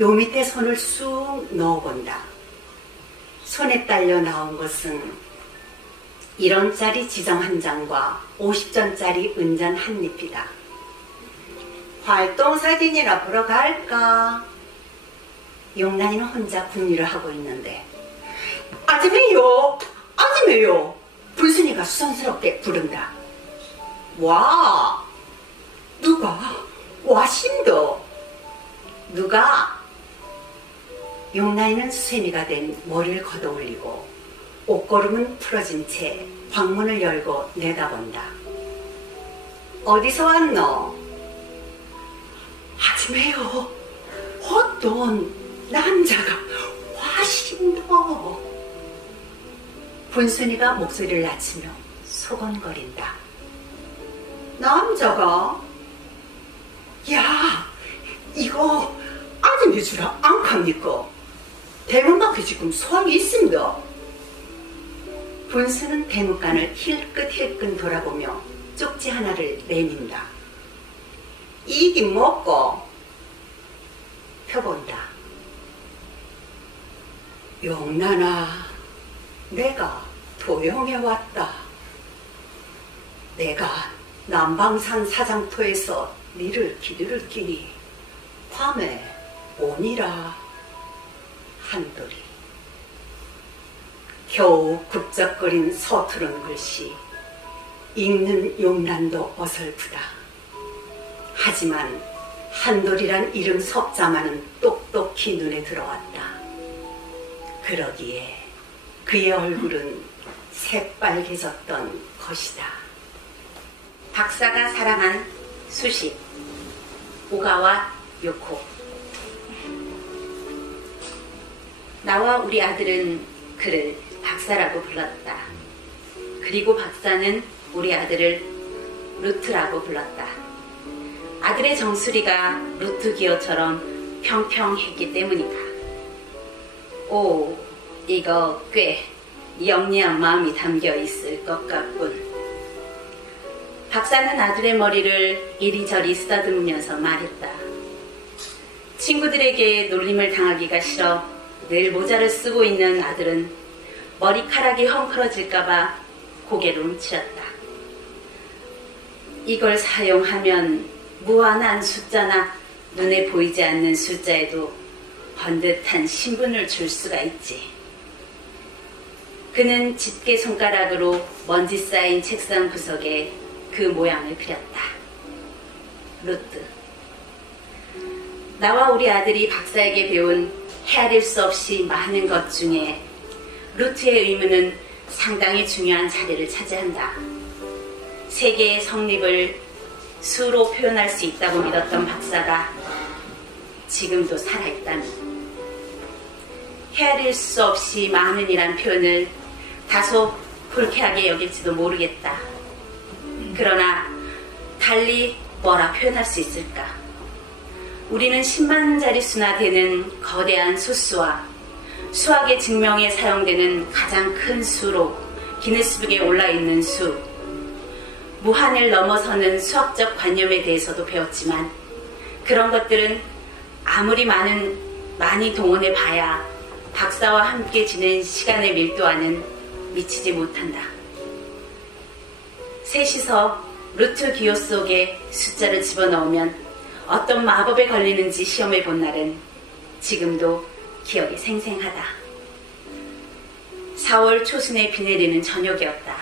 요 밑에 손을 쑥 넣어본다. 손에 딸려 나온 것은 1원짜리 지정 한 장과 50전짜리 은전 한 잎이다. 활동사진이나 보러 갈까? 용란이는 혼자 궁리를 하고 있는데 아줌매요, 아줌매요. 분순이가 수선스럽게 부른다. 와, 누가 와신도? 누가? 용나이는 수세미가 된 머리를 걷어올리고 옷걸음은 풀어진 채 방문을 열고 내다본다. 어디서 왔노? 아줌매요, 어떤 남자가 와신도? 분순이가 목소리를 낮추며 소곤거린다. 남자가? 야, 이거 아줌매 주라 안 갑니까? 대문밖에 지금 소원이 있습니다. 분수는 대문간을 힐끗힐끗 돌아보며 쪽지 하나를 내민다. 이긴 먹고 펴본다. 용나나, 내가 도영에 왔다. 내가 남방산 사장터에서 니를 기들을 끼니 밤에 오니라. 한돌이. 겨우 굽적거린 서투른 글씨, 읽는 용란도 어설프다. 하지만 한돌이란 이름 석자만은 똑똑히 눈에 들어왔다. 그러기에 그의 얼굴은 새빨개졌던 것이다. 박사가 사랑한 수십, 오가와 요코. 나와 우리 아들은 그를 박사라고 불렀다. 그리고 박사는 우리 아들을 루트라고 불렀다. 아들의 정수리가 루트 기어처럼 평평했기 때문이다. 오, 이거 꽤 영리한 마음이 담겨 있을 것 같군. 박사는 아들의 머리를 이리저리 쓰다듬으면서 말했다. 친구들에게 놀림을 당하기가 싫어 늘 모자를 쓰고 있는 아들은 머리카락이 헝클어질까봐 고개를 움츠렸다. 이걸 사용하면 무한한 숫자나 눈에 보이지 않는 숫자에도 번듯한 신분을 줄 수가 있지. 그는 집게 손가락으로 먼지 쌓인 책상 구석에 그 모양을 그렸다. 루트. 나와 우리 아들이 박사에게 배운 헤아릴 수 없이 많은 것 중에 루트의 의무는 상당히 중요한 자리를 차지한다. 세계의 성립을 수로 표현할 수 있다고 믿었던 박사가 지금도 살아있다면 헤아릴 수 없이 많은이란 표현을 다소 불쾌하게 여길지도 모르겠다. 그러나 달리 뭐라 표현할 수 있을까? 우리는 10만 자릿수나 되는 거대한 수수와 수학의 증명에 사용되는 가장 큰 수로 기네스북에 올라있는 수, 무한을 넘어서는 수학적 관념에 대해서도 배웠지만 그런 것들은 아무리 많이 동원해 봐야 박사와 함께 지낸 시간의 밀도와는 미치지 못한다. 셋이서 루트 기호 속에 숫자를 집어넣으면 어떤 마법에 걸리는지 시험해 본 날은 지금도 기억이 생생하다. 4월 초순에 비 내리는 저녁이었다.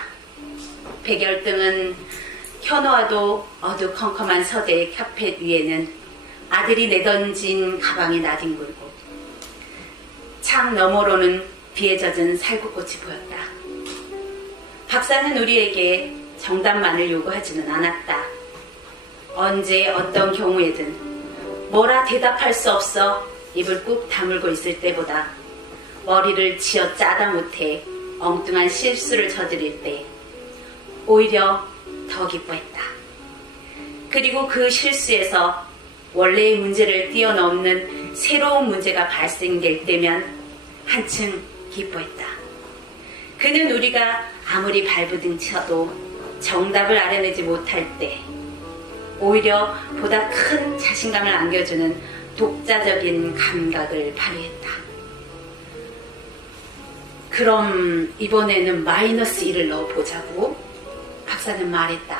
백열등은 켜놓아도 어두컴컴한 서대의 카펫 위에는 아들이 내던진 가방이 나뒹굴고 창 너머로는 비에 젖은 살구꽃이 보였다. 박사는 우리에게 정답만을 요구하지는 않았다. 언제 어떤 경우에든 뭐라 대답할 수 없어 입을 꾹 다물고 있을 때보다 머리를 쥐어 짜다 못해 엉뚱한 실수를 저지를 때 오히려 더 기뻐했다. 그리고 그 실수에서 원래의 문제를 뛰어넘는 새로운 문제가 발생될 때면 한층 기뻐했다. 그는 우리가 아무리 발부둥쳐도 정답을 알아내지 못할 때 오히려 보다 큰 자신감을 안겨주는 독자적인 감각을 발휘했다. 그럼 이번에는 -1을 넣어보자고 박사는 말했다.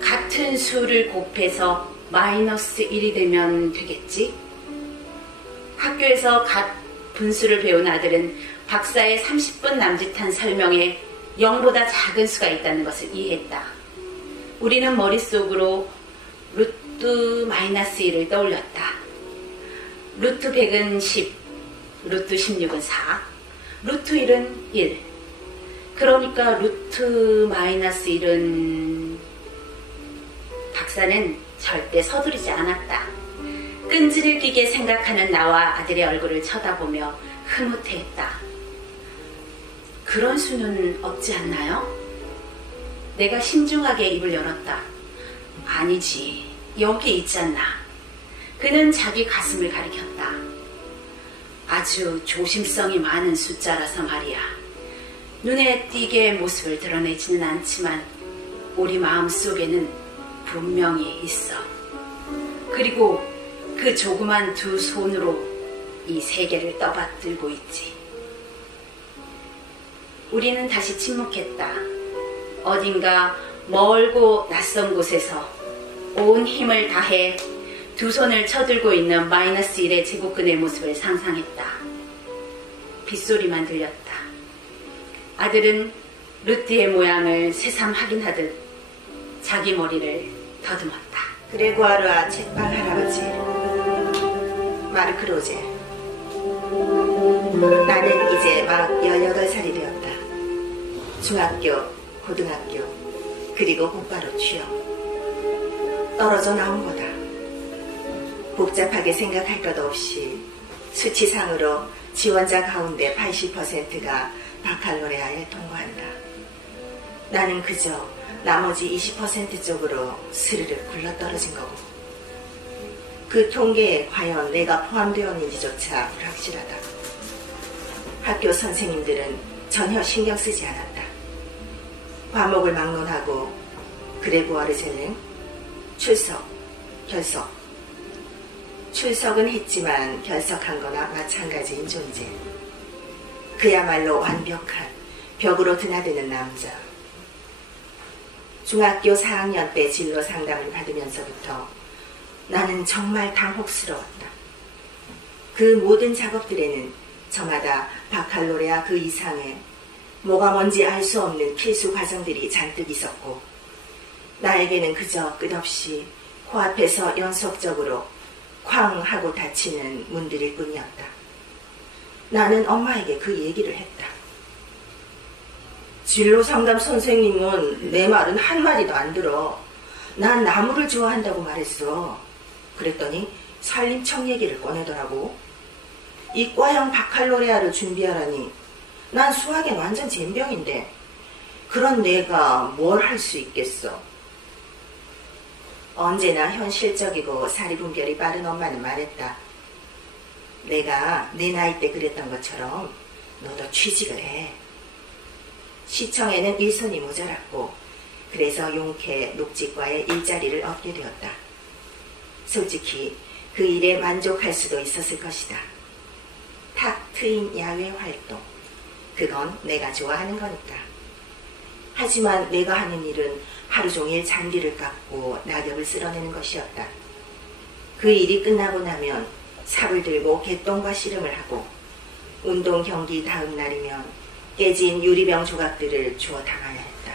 같은 수를 곱해서 -1이 되면 되겠지? 학교에서 각 분수를 배운 아들은 박사의 30분 남짓한 설명에 0보다 작은 수가 있다는 것을 이해했다. 우리는 머릿속으로 루트 -1을 떠올렸다. 루트 100은 10, 루트 16은 4, 루트 1은 1. 그러니까 루트 -1은... 박사는 절대 서두르지 않았다. 끈질기게 생각하는 나와 아들의 얼굴을 쳐다보며 흐뭇해했다. 그런 수는 없지 않나요? 내가 신중하게 입을 열었다. 아니지, 여기 있잖아. 그는 자기 가슴을 가리켰다. 아주 조심성이 많은 숫자라서 말이야. 눈에 띄게 모습을 드러내지는 않지만 우리 마음속에는 분명히 있어. 그리고 그 조그만 두 손으로 이 세계를 떠받들고 있지. 우리는 다시 침묵했다. 어딘가 멀고 낯선 곳에서 온 힘을 다해 두 손을 쳐들고 있는 -1의 제곱근의 모습을 상상했다. 빗소리만 들렸다. 아들은 루트의 모양을 새삼 확인하듯 자기 머리를 더듬었다. 그레고아르와 책방 할아버지, 마르크 로제. 나는 이제 막 18살이 되었다. 중학교, 고등학교, 그리고 곧바로 취업. 떨어져 나온 거다. 복잡하게 생각할 것 없이 수치상으로 지원자 가운데 80%가 바칼로레아에 통과한다. 나는 그저 나머지 20% 쪽으로 스르르 굴러떨어진 거고, 그 통계에 과연 내가 포함되었는지조차 불확실하다. 학교 선생님들은 전혀 신경 쓰지 않았다. 과목을 막론하고 그레고아르 젤랭, 출석, 결석. 출석은 했지만 결석한 거나 마찬가지인 존재. 그야말로 완벽한 벽으로 드나드는 남자. 중학교 4학년 때 진로 상담을 받으면서부터 나는 정말 당혹스러웠다. 그 모든 작업들에는 저마다 바칼로레아 그 이상의 뭐가 뭔지 알 수 없는 필수 과정들이 잔뜩 있었고, 나에게는 그저 끝없이 코앞에서 연속적으로 쾅 하고 닫히는 문들일 뿐이었다. 나는 엄마에게 그 얘기를 했다. 진로상담 선생님은 내 말은 한마디도 안 들어. 난 나무를 좋아한다고 말했어. 그랬더니 산림청 얘기를 꺼내더라고. 이과형 바칼로레아를 준비하라니 난 수학엔 완전 젬병인데 그런 내가 뭘 할 수 있겠어. 언제나 현실적이고 사리분별이 빠른 엄마는 말했다. 내가 내 나이 때 그랬던 것처럼 너도 취직을 해. 시청에는 일손이 모자랐고 그래서 용케 녹지과에 일자리를 얻게 되었다. 솔직히 그 일에 만족할 수도 있었을 것이다. 탁 트인 야외 활동, 그건 내가 좋아하는 거니까. 하지만 내가 하는 일은 하루 종일 잔디를 깎고 낙엽을 쓸어내는 것이었다. 그 일이 끝나고 나면 삽을 들고 개똥과 씨름을 하고 운동 경기 다음 날이면 깨진 유리병 조각들을 주워 담아야 했다.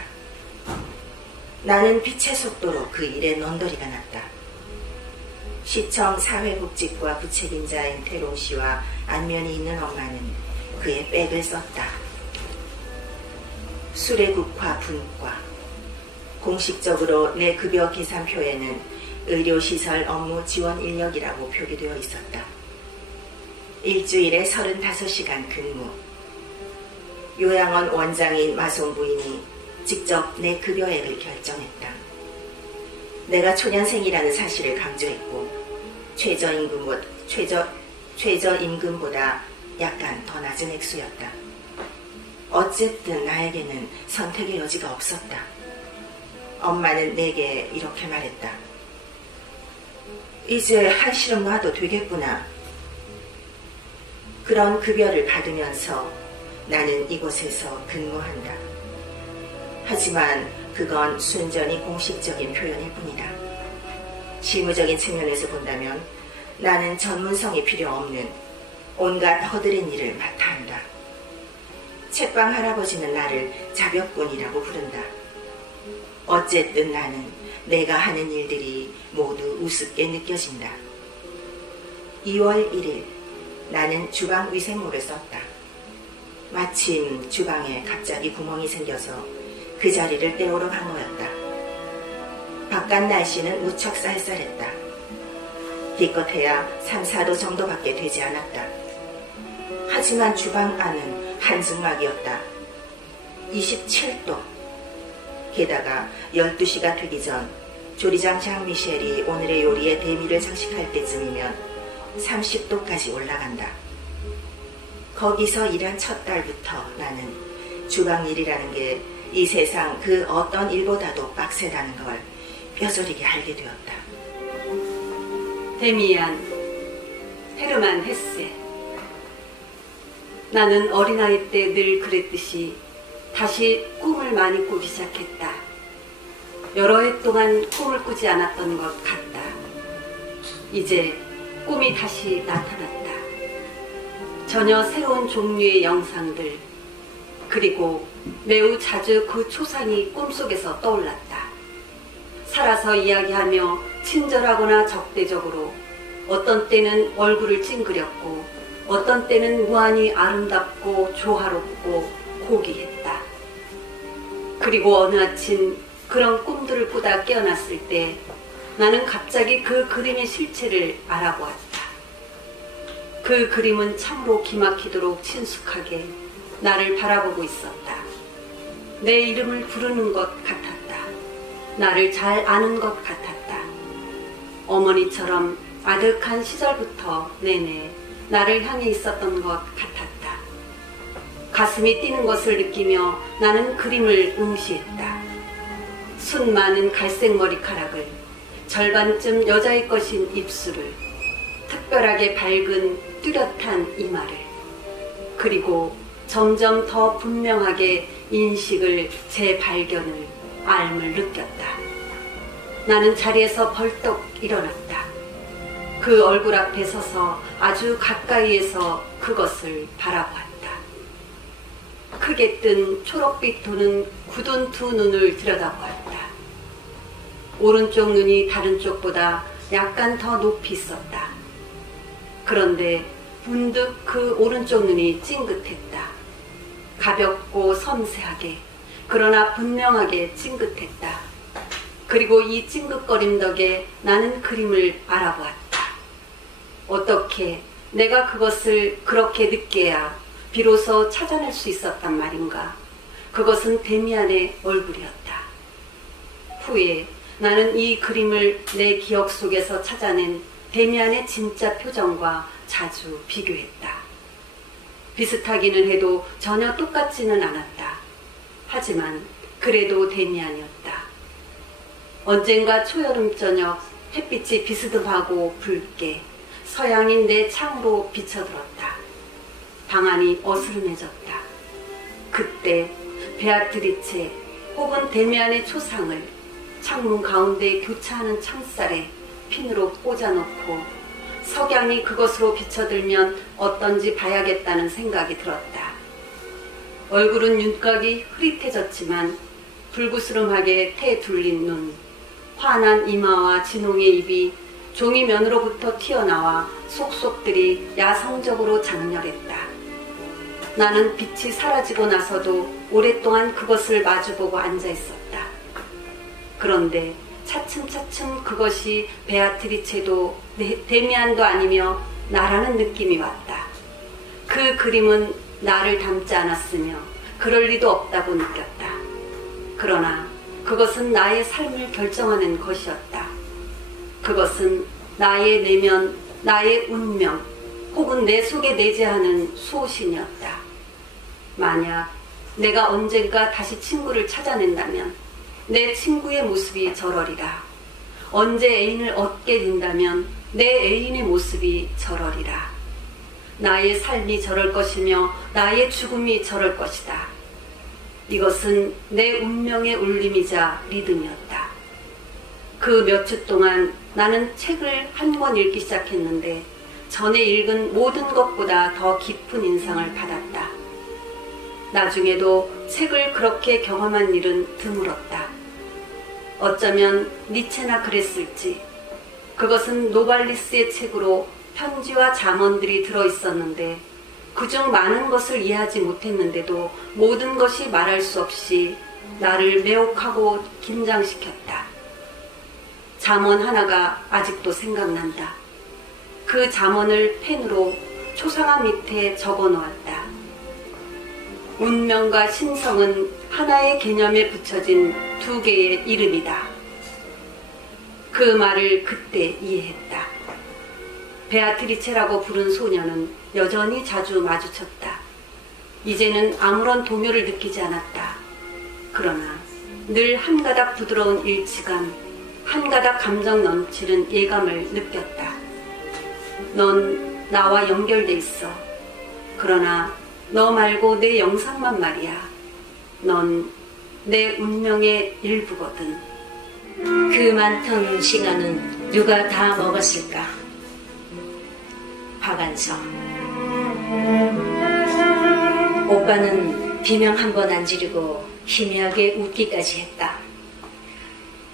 나는 빛의 속도로 그 일에 넌더리가 났다. 시청 사회복지과 부책임자인 태롱 씨와 안면이 있는 엄마는 그의 백을 썼다. 수레국화 분과. 공식적으로 내 급여 계산표에는 의료시설 업무 지원 인력이라고 표기되어 있었다. 일주일에 35시간 근무. 요양원 원장인 마송 부인이 직접 내 급여액을 결정했다. 내가 초년생이라는 사실을 강조했고 최저임금보다 약간 더 낮은 액수였다. 어쨌든 나에게는 선택의 여지가 없었다. 엄마는 내게 이렇게 말했다. 이제 한시름 놔도 되겠구나. 그런 급여를 받으면서 나는 이곳에서 근무한다. 하지만 그건 순전히 공식적인 표현일 뿐이다. 실무적인 측면에서 본다면 나는 전문성이 필요 없는 온갖 허드렛 일을 맡아 한다. 책방 할아버지는 나를 자벽꾼이라고 부른다. 어쨌든 나는 내가 하는 일들이 모두 우습게 느껴진다. 2월 1일 나는 주방 위생모를 썼다. 마침 주방에 갑자기 구멍이 생겨서 그 자리를 때우러 간 거였다. 바깥 날씨는 무척 쌀쌀했다. 기껏해야 3, 4도 정도밖에 되지 않았다. 하지만 주방 안은 한증막이었다. 27도. 게다가 12시가 되기 전 조리장 장미셸이 오늘의 요리에 대미를 장식할 때쯤이면 30도까지 올라간다. 거기서 일한 첫 달부터 나는 주방 일이라는 게 이 세상 그 어떤 일보다도 빡세다는 걸 뼈저리게 알게 되었다. 데미안 헤르만 헤세. 나는 어린아이 때 늘 그랬듯이 다시 꿈을 많이 꾸기 시작했다. 여러 해 동안 꿈을 꾸지 않았던 것 같다. 이제 꿈이 다시 나타났다. 전혀 새로운 종류의 영상들, 그리고 매우 자주 그 초상이 꿈속에서 떠올랐다. 살아서 이야기하며 친절하거나 적대적으로, 어떤 때는 얼굴을 찡그렸고 어떤 때는 무한히 아름답고 조화롭고 고귀했다. 그리고 어느 아침 그런 꿈들을 꾸다 깨어났을 때 나는 갑자기 그 그림의 실체를 알아보았다. 그 그림은 참으로 기막히도록 친숙하게 나를 바라보고 있었다. 내 이름을 부르는 것 같았다. 나를 잘 아는 것 같았다. 어머니처럼 아득한 시절부터 내내 나를 향해 있었던 것 같았다. 가슴이 뛰는 것을 느끼며 나는 그림을 응시했다. 순 많은 갈색 머리카락을, 절반쯤 여자의 것인 입술을, 특별하게 밝은 뚜렷한 이마를, 그리고 점점 더 분명하게 인식을, 재발견을, 알을 느꼈다. 나는 자리에서 벌떡 일어났다. 그 얼굴 앞에 서서 아주 가까이에서 그것을 바라보았다. 크게 뜬 초록빛 도는 굳은 두 눈을 들여다보았다. 오른쪽 눈이 다른 쪽보다 약간 더 높이 있었다. 그런데 문득 그 오른쪽 눈이 찡긋했다. 가볍고 섬세하게, 그러나 분명하게 찡긋했다. 그리고 이 찡긋거림 덕에 나는 그림을 알아보았다. 어떻게 내가 그것을 그렇게 늦게야 비로소 찾아낼 수 있었단 말인가. 그것은 데미안의 얼굴이었다. 후에 나는 이 그림을 내 기억 속에서 찾아낸 데미안의 진짜 표정과 자주 비교했다. 비슷하기는 해도 전혀 똑같지는 않았다. 하지만 그래도 데미안이었다. 언젠가 초여름 저녁 햇빛이 비스듬하고 붉게 서양인 내 창으로 비쳐들었다. 방안이 어스름해졌다. 그때 베아트리체 혹은 데미안의 초상을 창문 가운데 교차하는 창살에 핀으로 꽂아놓고 석양이 그것으로 비쳐들면 어떤지 봐야겠다는 생각이 들었다. 얼굴은 윤곽이 흐릿해졌지만 불구스름하게 태 둘린 눈, 환한 이마와 진홍의 입이 종이면으로부터 튀어나와 속속들이 야성적으로 장렬했다. 나는 빛이 사라지고 나서도 오랫동안 그것을 마주보고 앉아있었다. 그런데 차츰차츰 그것이 베아트리체도 데미안도 아니며 나라는 느낌이 왔다. 그 그림은 나를 닮지 않았으며 그럴 리도 없다고 느꼈다. 그러나 그것은 나의 삶을 결정하는 것이었다. 그것은 나의 내면, 나의 운명, 혹은 내 속에 내재하는 소신이었다. 만약 내가 언젠가 다시 친구를 찾아낸다면 내 친구의 모습이 저러리라. 언제 애인을 얻게 된다면 내 애인의 모습이 저러리라. 나의 삶이 저럴 것이며 나의 죽음이 저럴 것이다. 이것은 내 운명의 울림이자 리듬이었다. 그 몇 주 동안 나는 책을 한 권 읽기 시작했는데 전에 읽은 모든 것보다 더 깊은 인상을 받았다. 나중에도 책을 그렇게 경험한 일은 드물었다. 어쩌면 니체나 그랬을지. 그것은 노발리스의 책으로 편지와 잠언들이 들어있었는데 그중 많은 것을 이해하지 못했는데도 모든 것이 말할 수 없이 나를 매혹하고 긴장시켰다. 잠언 하나가 아직도 생각난다. 그 잠언을 펜으로 초상화 밑에 적어놓았다. 운명과 신성은 하나의 개념에 붙여진 두 개의 이름이다. 그 말을 그때 이해했다. 베아트리체라고 부른 소녀는 여전히 자주 마주쳤다. 이제는 아무런 동요를 느끼지 않았다. 그러나 늘 한가닥 부드러운 일치감, 한가닥 감정 넘치는 예감을 느꼈다. 넌 나와 연결돼 있어. 그러나 너 말고 내 영상만 말이야. 넌 내 운명의 일부거든. 그 많던 시간은 누가 다 먹었을까? 박안서. 오빠는 비명 한 번 안 지르고 희미하게 웃기까지 했다.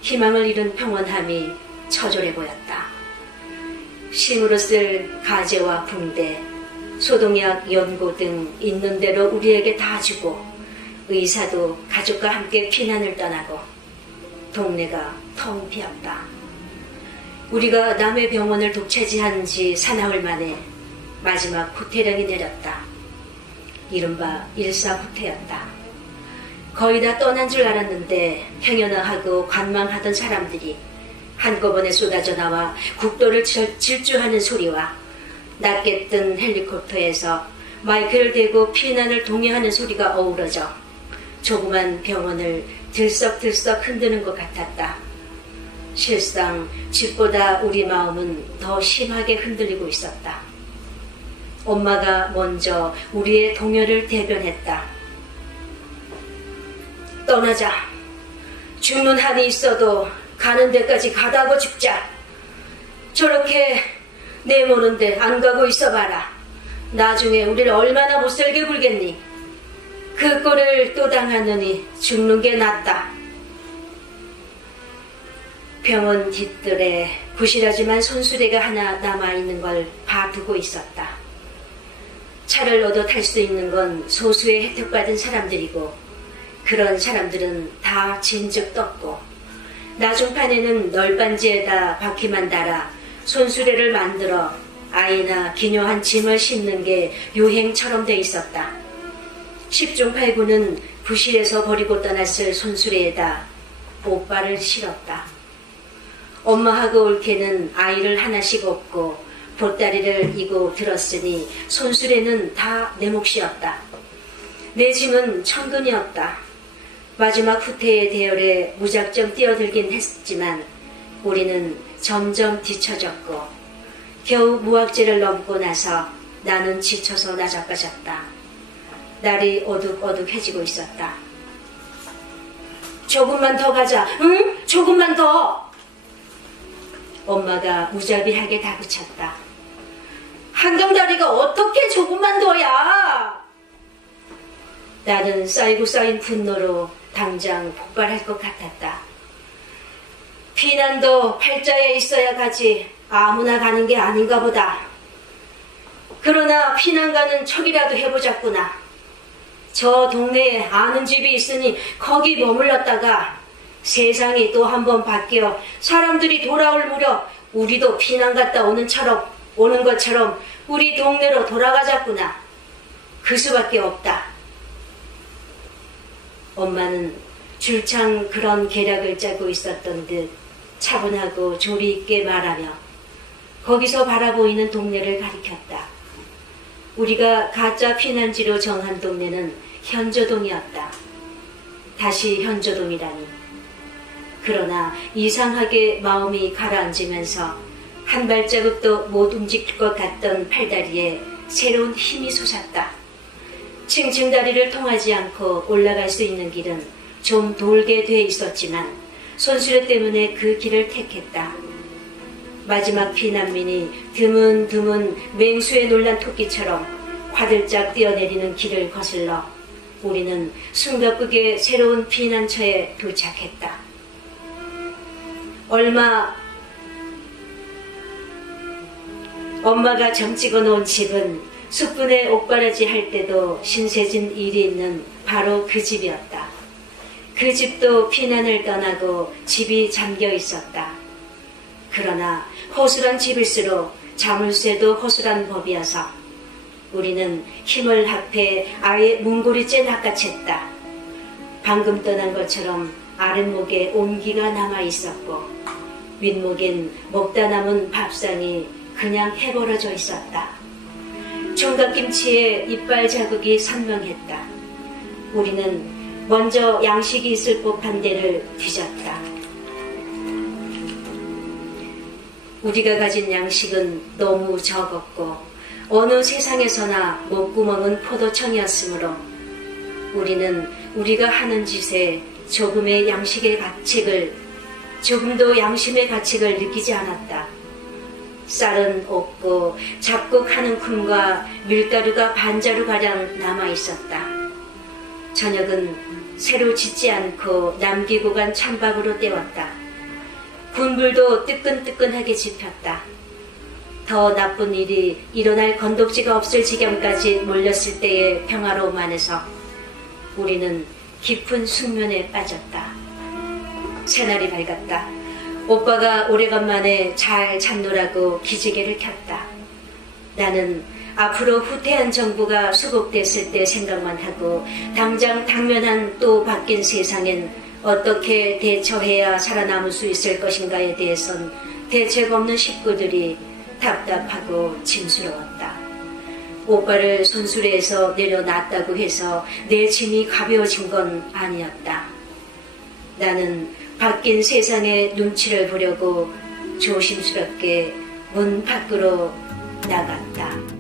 희망을 잃은 평온함이 처절해 보였다. 심으로 쓸 가재와 붕대, 소독약, 연고 등 있는 대로 우리에게 다 주고 의사도 가족과 함께 피난을 떠나고 동네가 텅 비었다. 우리가 남의 병원을 독차지한 지 사나흘 만에 마지막 후퇴령이 내렸다. 이른바 일사후퇴였다. 거의 다 떠난 줄 알았는데 행여나하고 관망하던 사람들이 한꺼번에 쏟아져 나와 국도를 질주하는 소리와 낮게 뜬 헬리콥터에서 마이크를 대고 피난을 동요하는 소리가 어우러져 조그만 병원을 들썩들썩 흔드는 것 같았다. 실상 집보다 우리 마음은 더 심하게 흔들리고 있었다. 엄마가 먼저 우리의 동요를 대변했다. 떠나자. 죽는 한이 있어도 가는 데까지 가다고 죽자. 저렇게 내모는데 안 가고 있어봐라. 나중에 우리를 얼마나 못살게 굴겠니? 그 꼴을 또 당하느니 죽는 게 낫다. 병원 뒷뜰에 부실하지만 손수레가 하나 남아있는 걸 봐두고 있었다. 차를 얻어 탈 수 있는 건 소수의 혜택받은 사람들이고 그런 사람들은 다 진즉 떴고 나중판에는 널빤지에다 바퀴만 달아 손수레를 만들어 아이나 기묘한 짐을 싣는 게 유행처럼 돼 있었다. 10중 8구는 부실해서 버리고 떠났을 손수레에다 오빠를 실었다. 엄마하고 올케는 아이를 하나씩 업고 보따리를 이고 들었으니 손수레는 다 내 몫이었다. 내 짐은 천근이었다. 마지막 후퇴의 대열에 무작정 뛰어들긴 했지만 우리는 점점 뒤처졌고 겨우 무학지를 넘고 나서 나는 지쳐서 나자빠졌다. 날이 어둑어둑해지고 있었다. 조금만 더 가자. 응? 조금만 더. 엄마가 무자비하게 다그쳤다. 한강다리가 어떻게 조금만 더야? 나는 쌓이고 쌓인 분노로 당장 폭발할 것 같았다. 피난도 팔자에 있어야 가지 아무나 가는 게 아닌가 보다. 그러나 피난 가는 척이라도 해보자꾸나. 저 동네에 아는 집이 있으니 거기 머물렀다가 세상이 또 한 번 바뀌어 사람들이 돌아올 무렵 우리도 피난 갔다 오는 것처럼 우리 동네로 돌아가자꾸나. 그 수밖에 없다. 엄마는 줄창 그런 계략을 짜고 있었던 듯 차분하고 조리 있게 말하며 거기서 바라보이는 동네를 가리켰다. 우리가 가짜 피난지로 정한 동네는 현조동이었다. 다시 현조동이라니. 그러나 이상하게 마음이 가라앉으면서 한 발자국도 못 움직일 것 같던 팔다리에 새로운 힘이 솟았다. 층층다리를 통하지 않고 올라갈 수 있는 길은 좀 돌게 돼 있었지만 손수레 때문에 그 길을 택했다. 마지막 피난민이 드문드문 맹수에 놀란 토끼처럼 화들짝 뛰어내리는 길을 거슬러 우리는 숨가쁘게 새로운 피난처에 도착했다. 엄마가 점 찍어 놓은 집은 숯불에 옥바라지 할 때도 신세진 일이 있는 바로 그 집이었다. 그 집도 피난을 떠나고 집이 잠겨 있었다. 그러나 허술한 집일수록 자물쇠도 허술한 법이어서 우리는 힘을 합해 아예 문고리째 낚아챘다. 방금 떠난 것처럼 아랫목에 온기가 남아있었고 윗목엔 먹다 남은 밥상이 그냥 해버려져 있었다. 총각김치에 이빨 자국이 선명했다. 우리는 먼저 양식이 있을 법한 데를 뒤졌다. 우리가 가진 양식은 너무 적었고 어느 세상에서나 목구멍은 포도청이었으므로 우리는 우리가 하는 짓에 조금도 양심의 가책을 느끼지 않았다. 쌀은 없고 잡곡 한 움큼과 밀가루가 반자루가량 남아있었다. 저녁은 새로 짓지 않고 남기고 간 찬밥으로 때웠다. 군불도 뜨끈뜨끈하게 지폈다. 더 나쁜 일이 일어날 건덕지가 없을 지경까지 몰렸을 때의 평화로움 안에서 우리는 깊은 숙면에 빠졌다. 새날이 밝았다. 오빠가 오래간만에 잘 잡노라고 기지개를 켰다. 나는 앞으로 후퇴한 정부가 수복됐을 때 생각만 하고 당장 당면한 또 바뀐 세상엔 어떻게 대처해야 살아남을 수 있을 것인가에 대해선 대책 없는 식구들이 답답하고 짐스러웠다. 오빠를 손수레에서 내려놨다고 해서 내 짐이 가벼워진 건 아니었다. 나는 바뀐 세상의 눈치를 보려고 조심스럽게 문 밖으로 나갔다.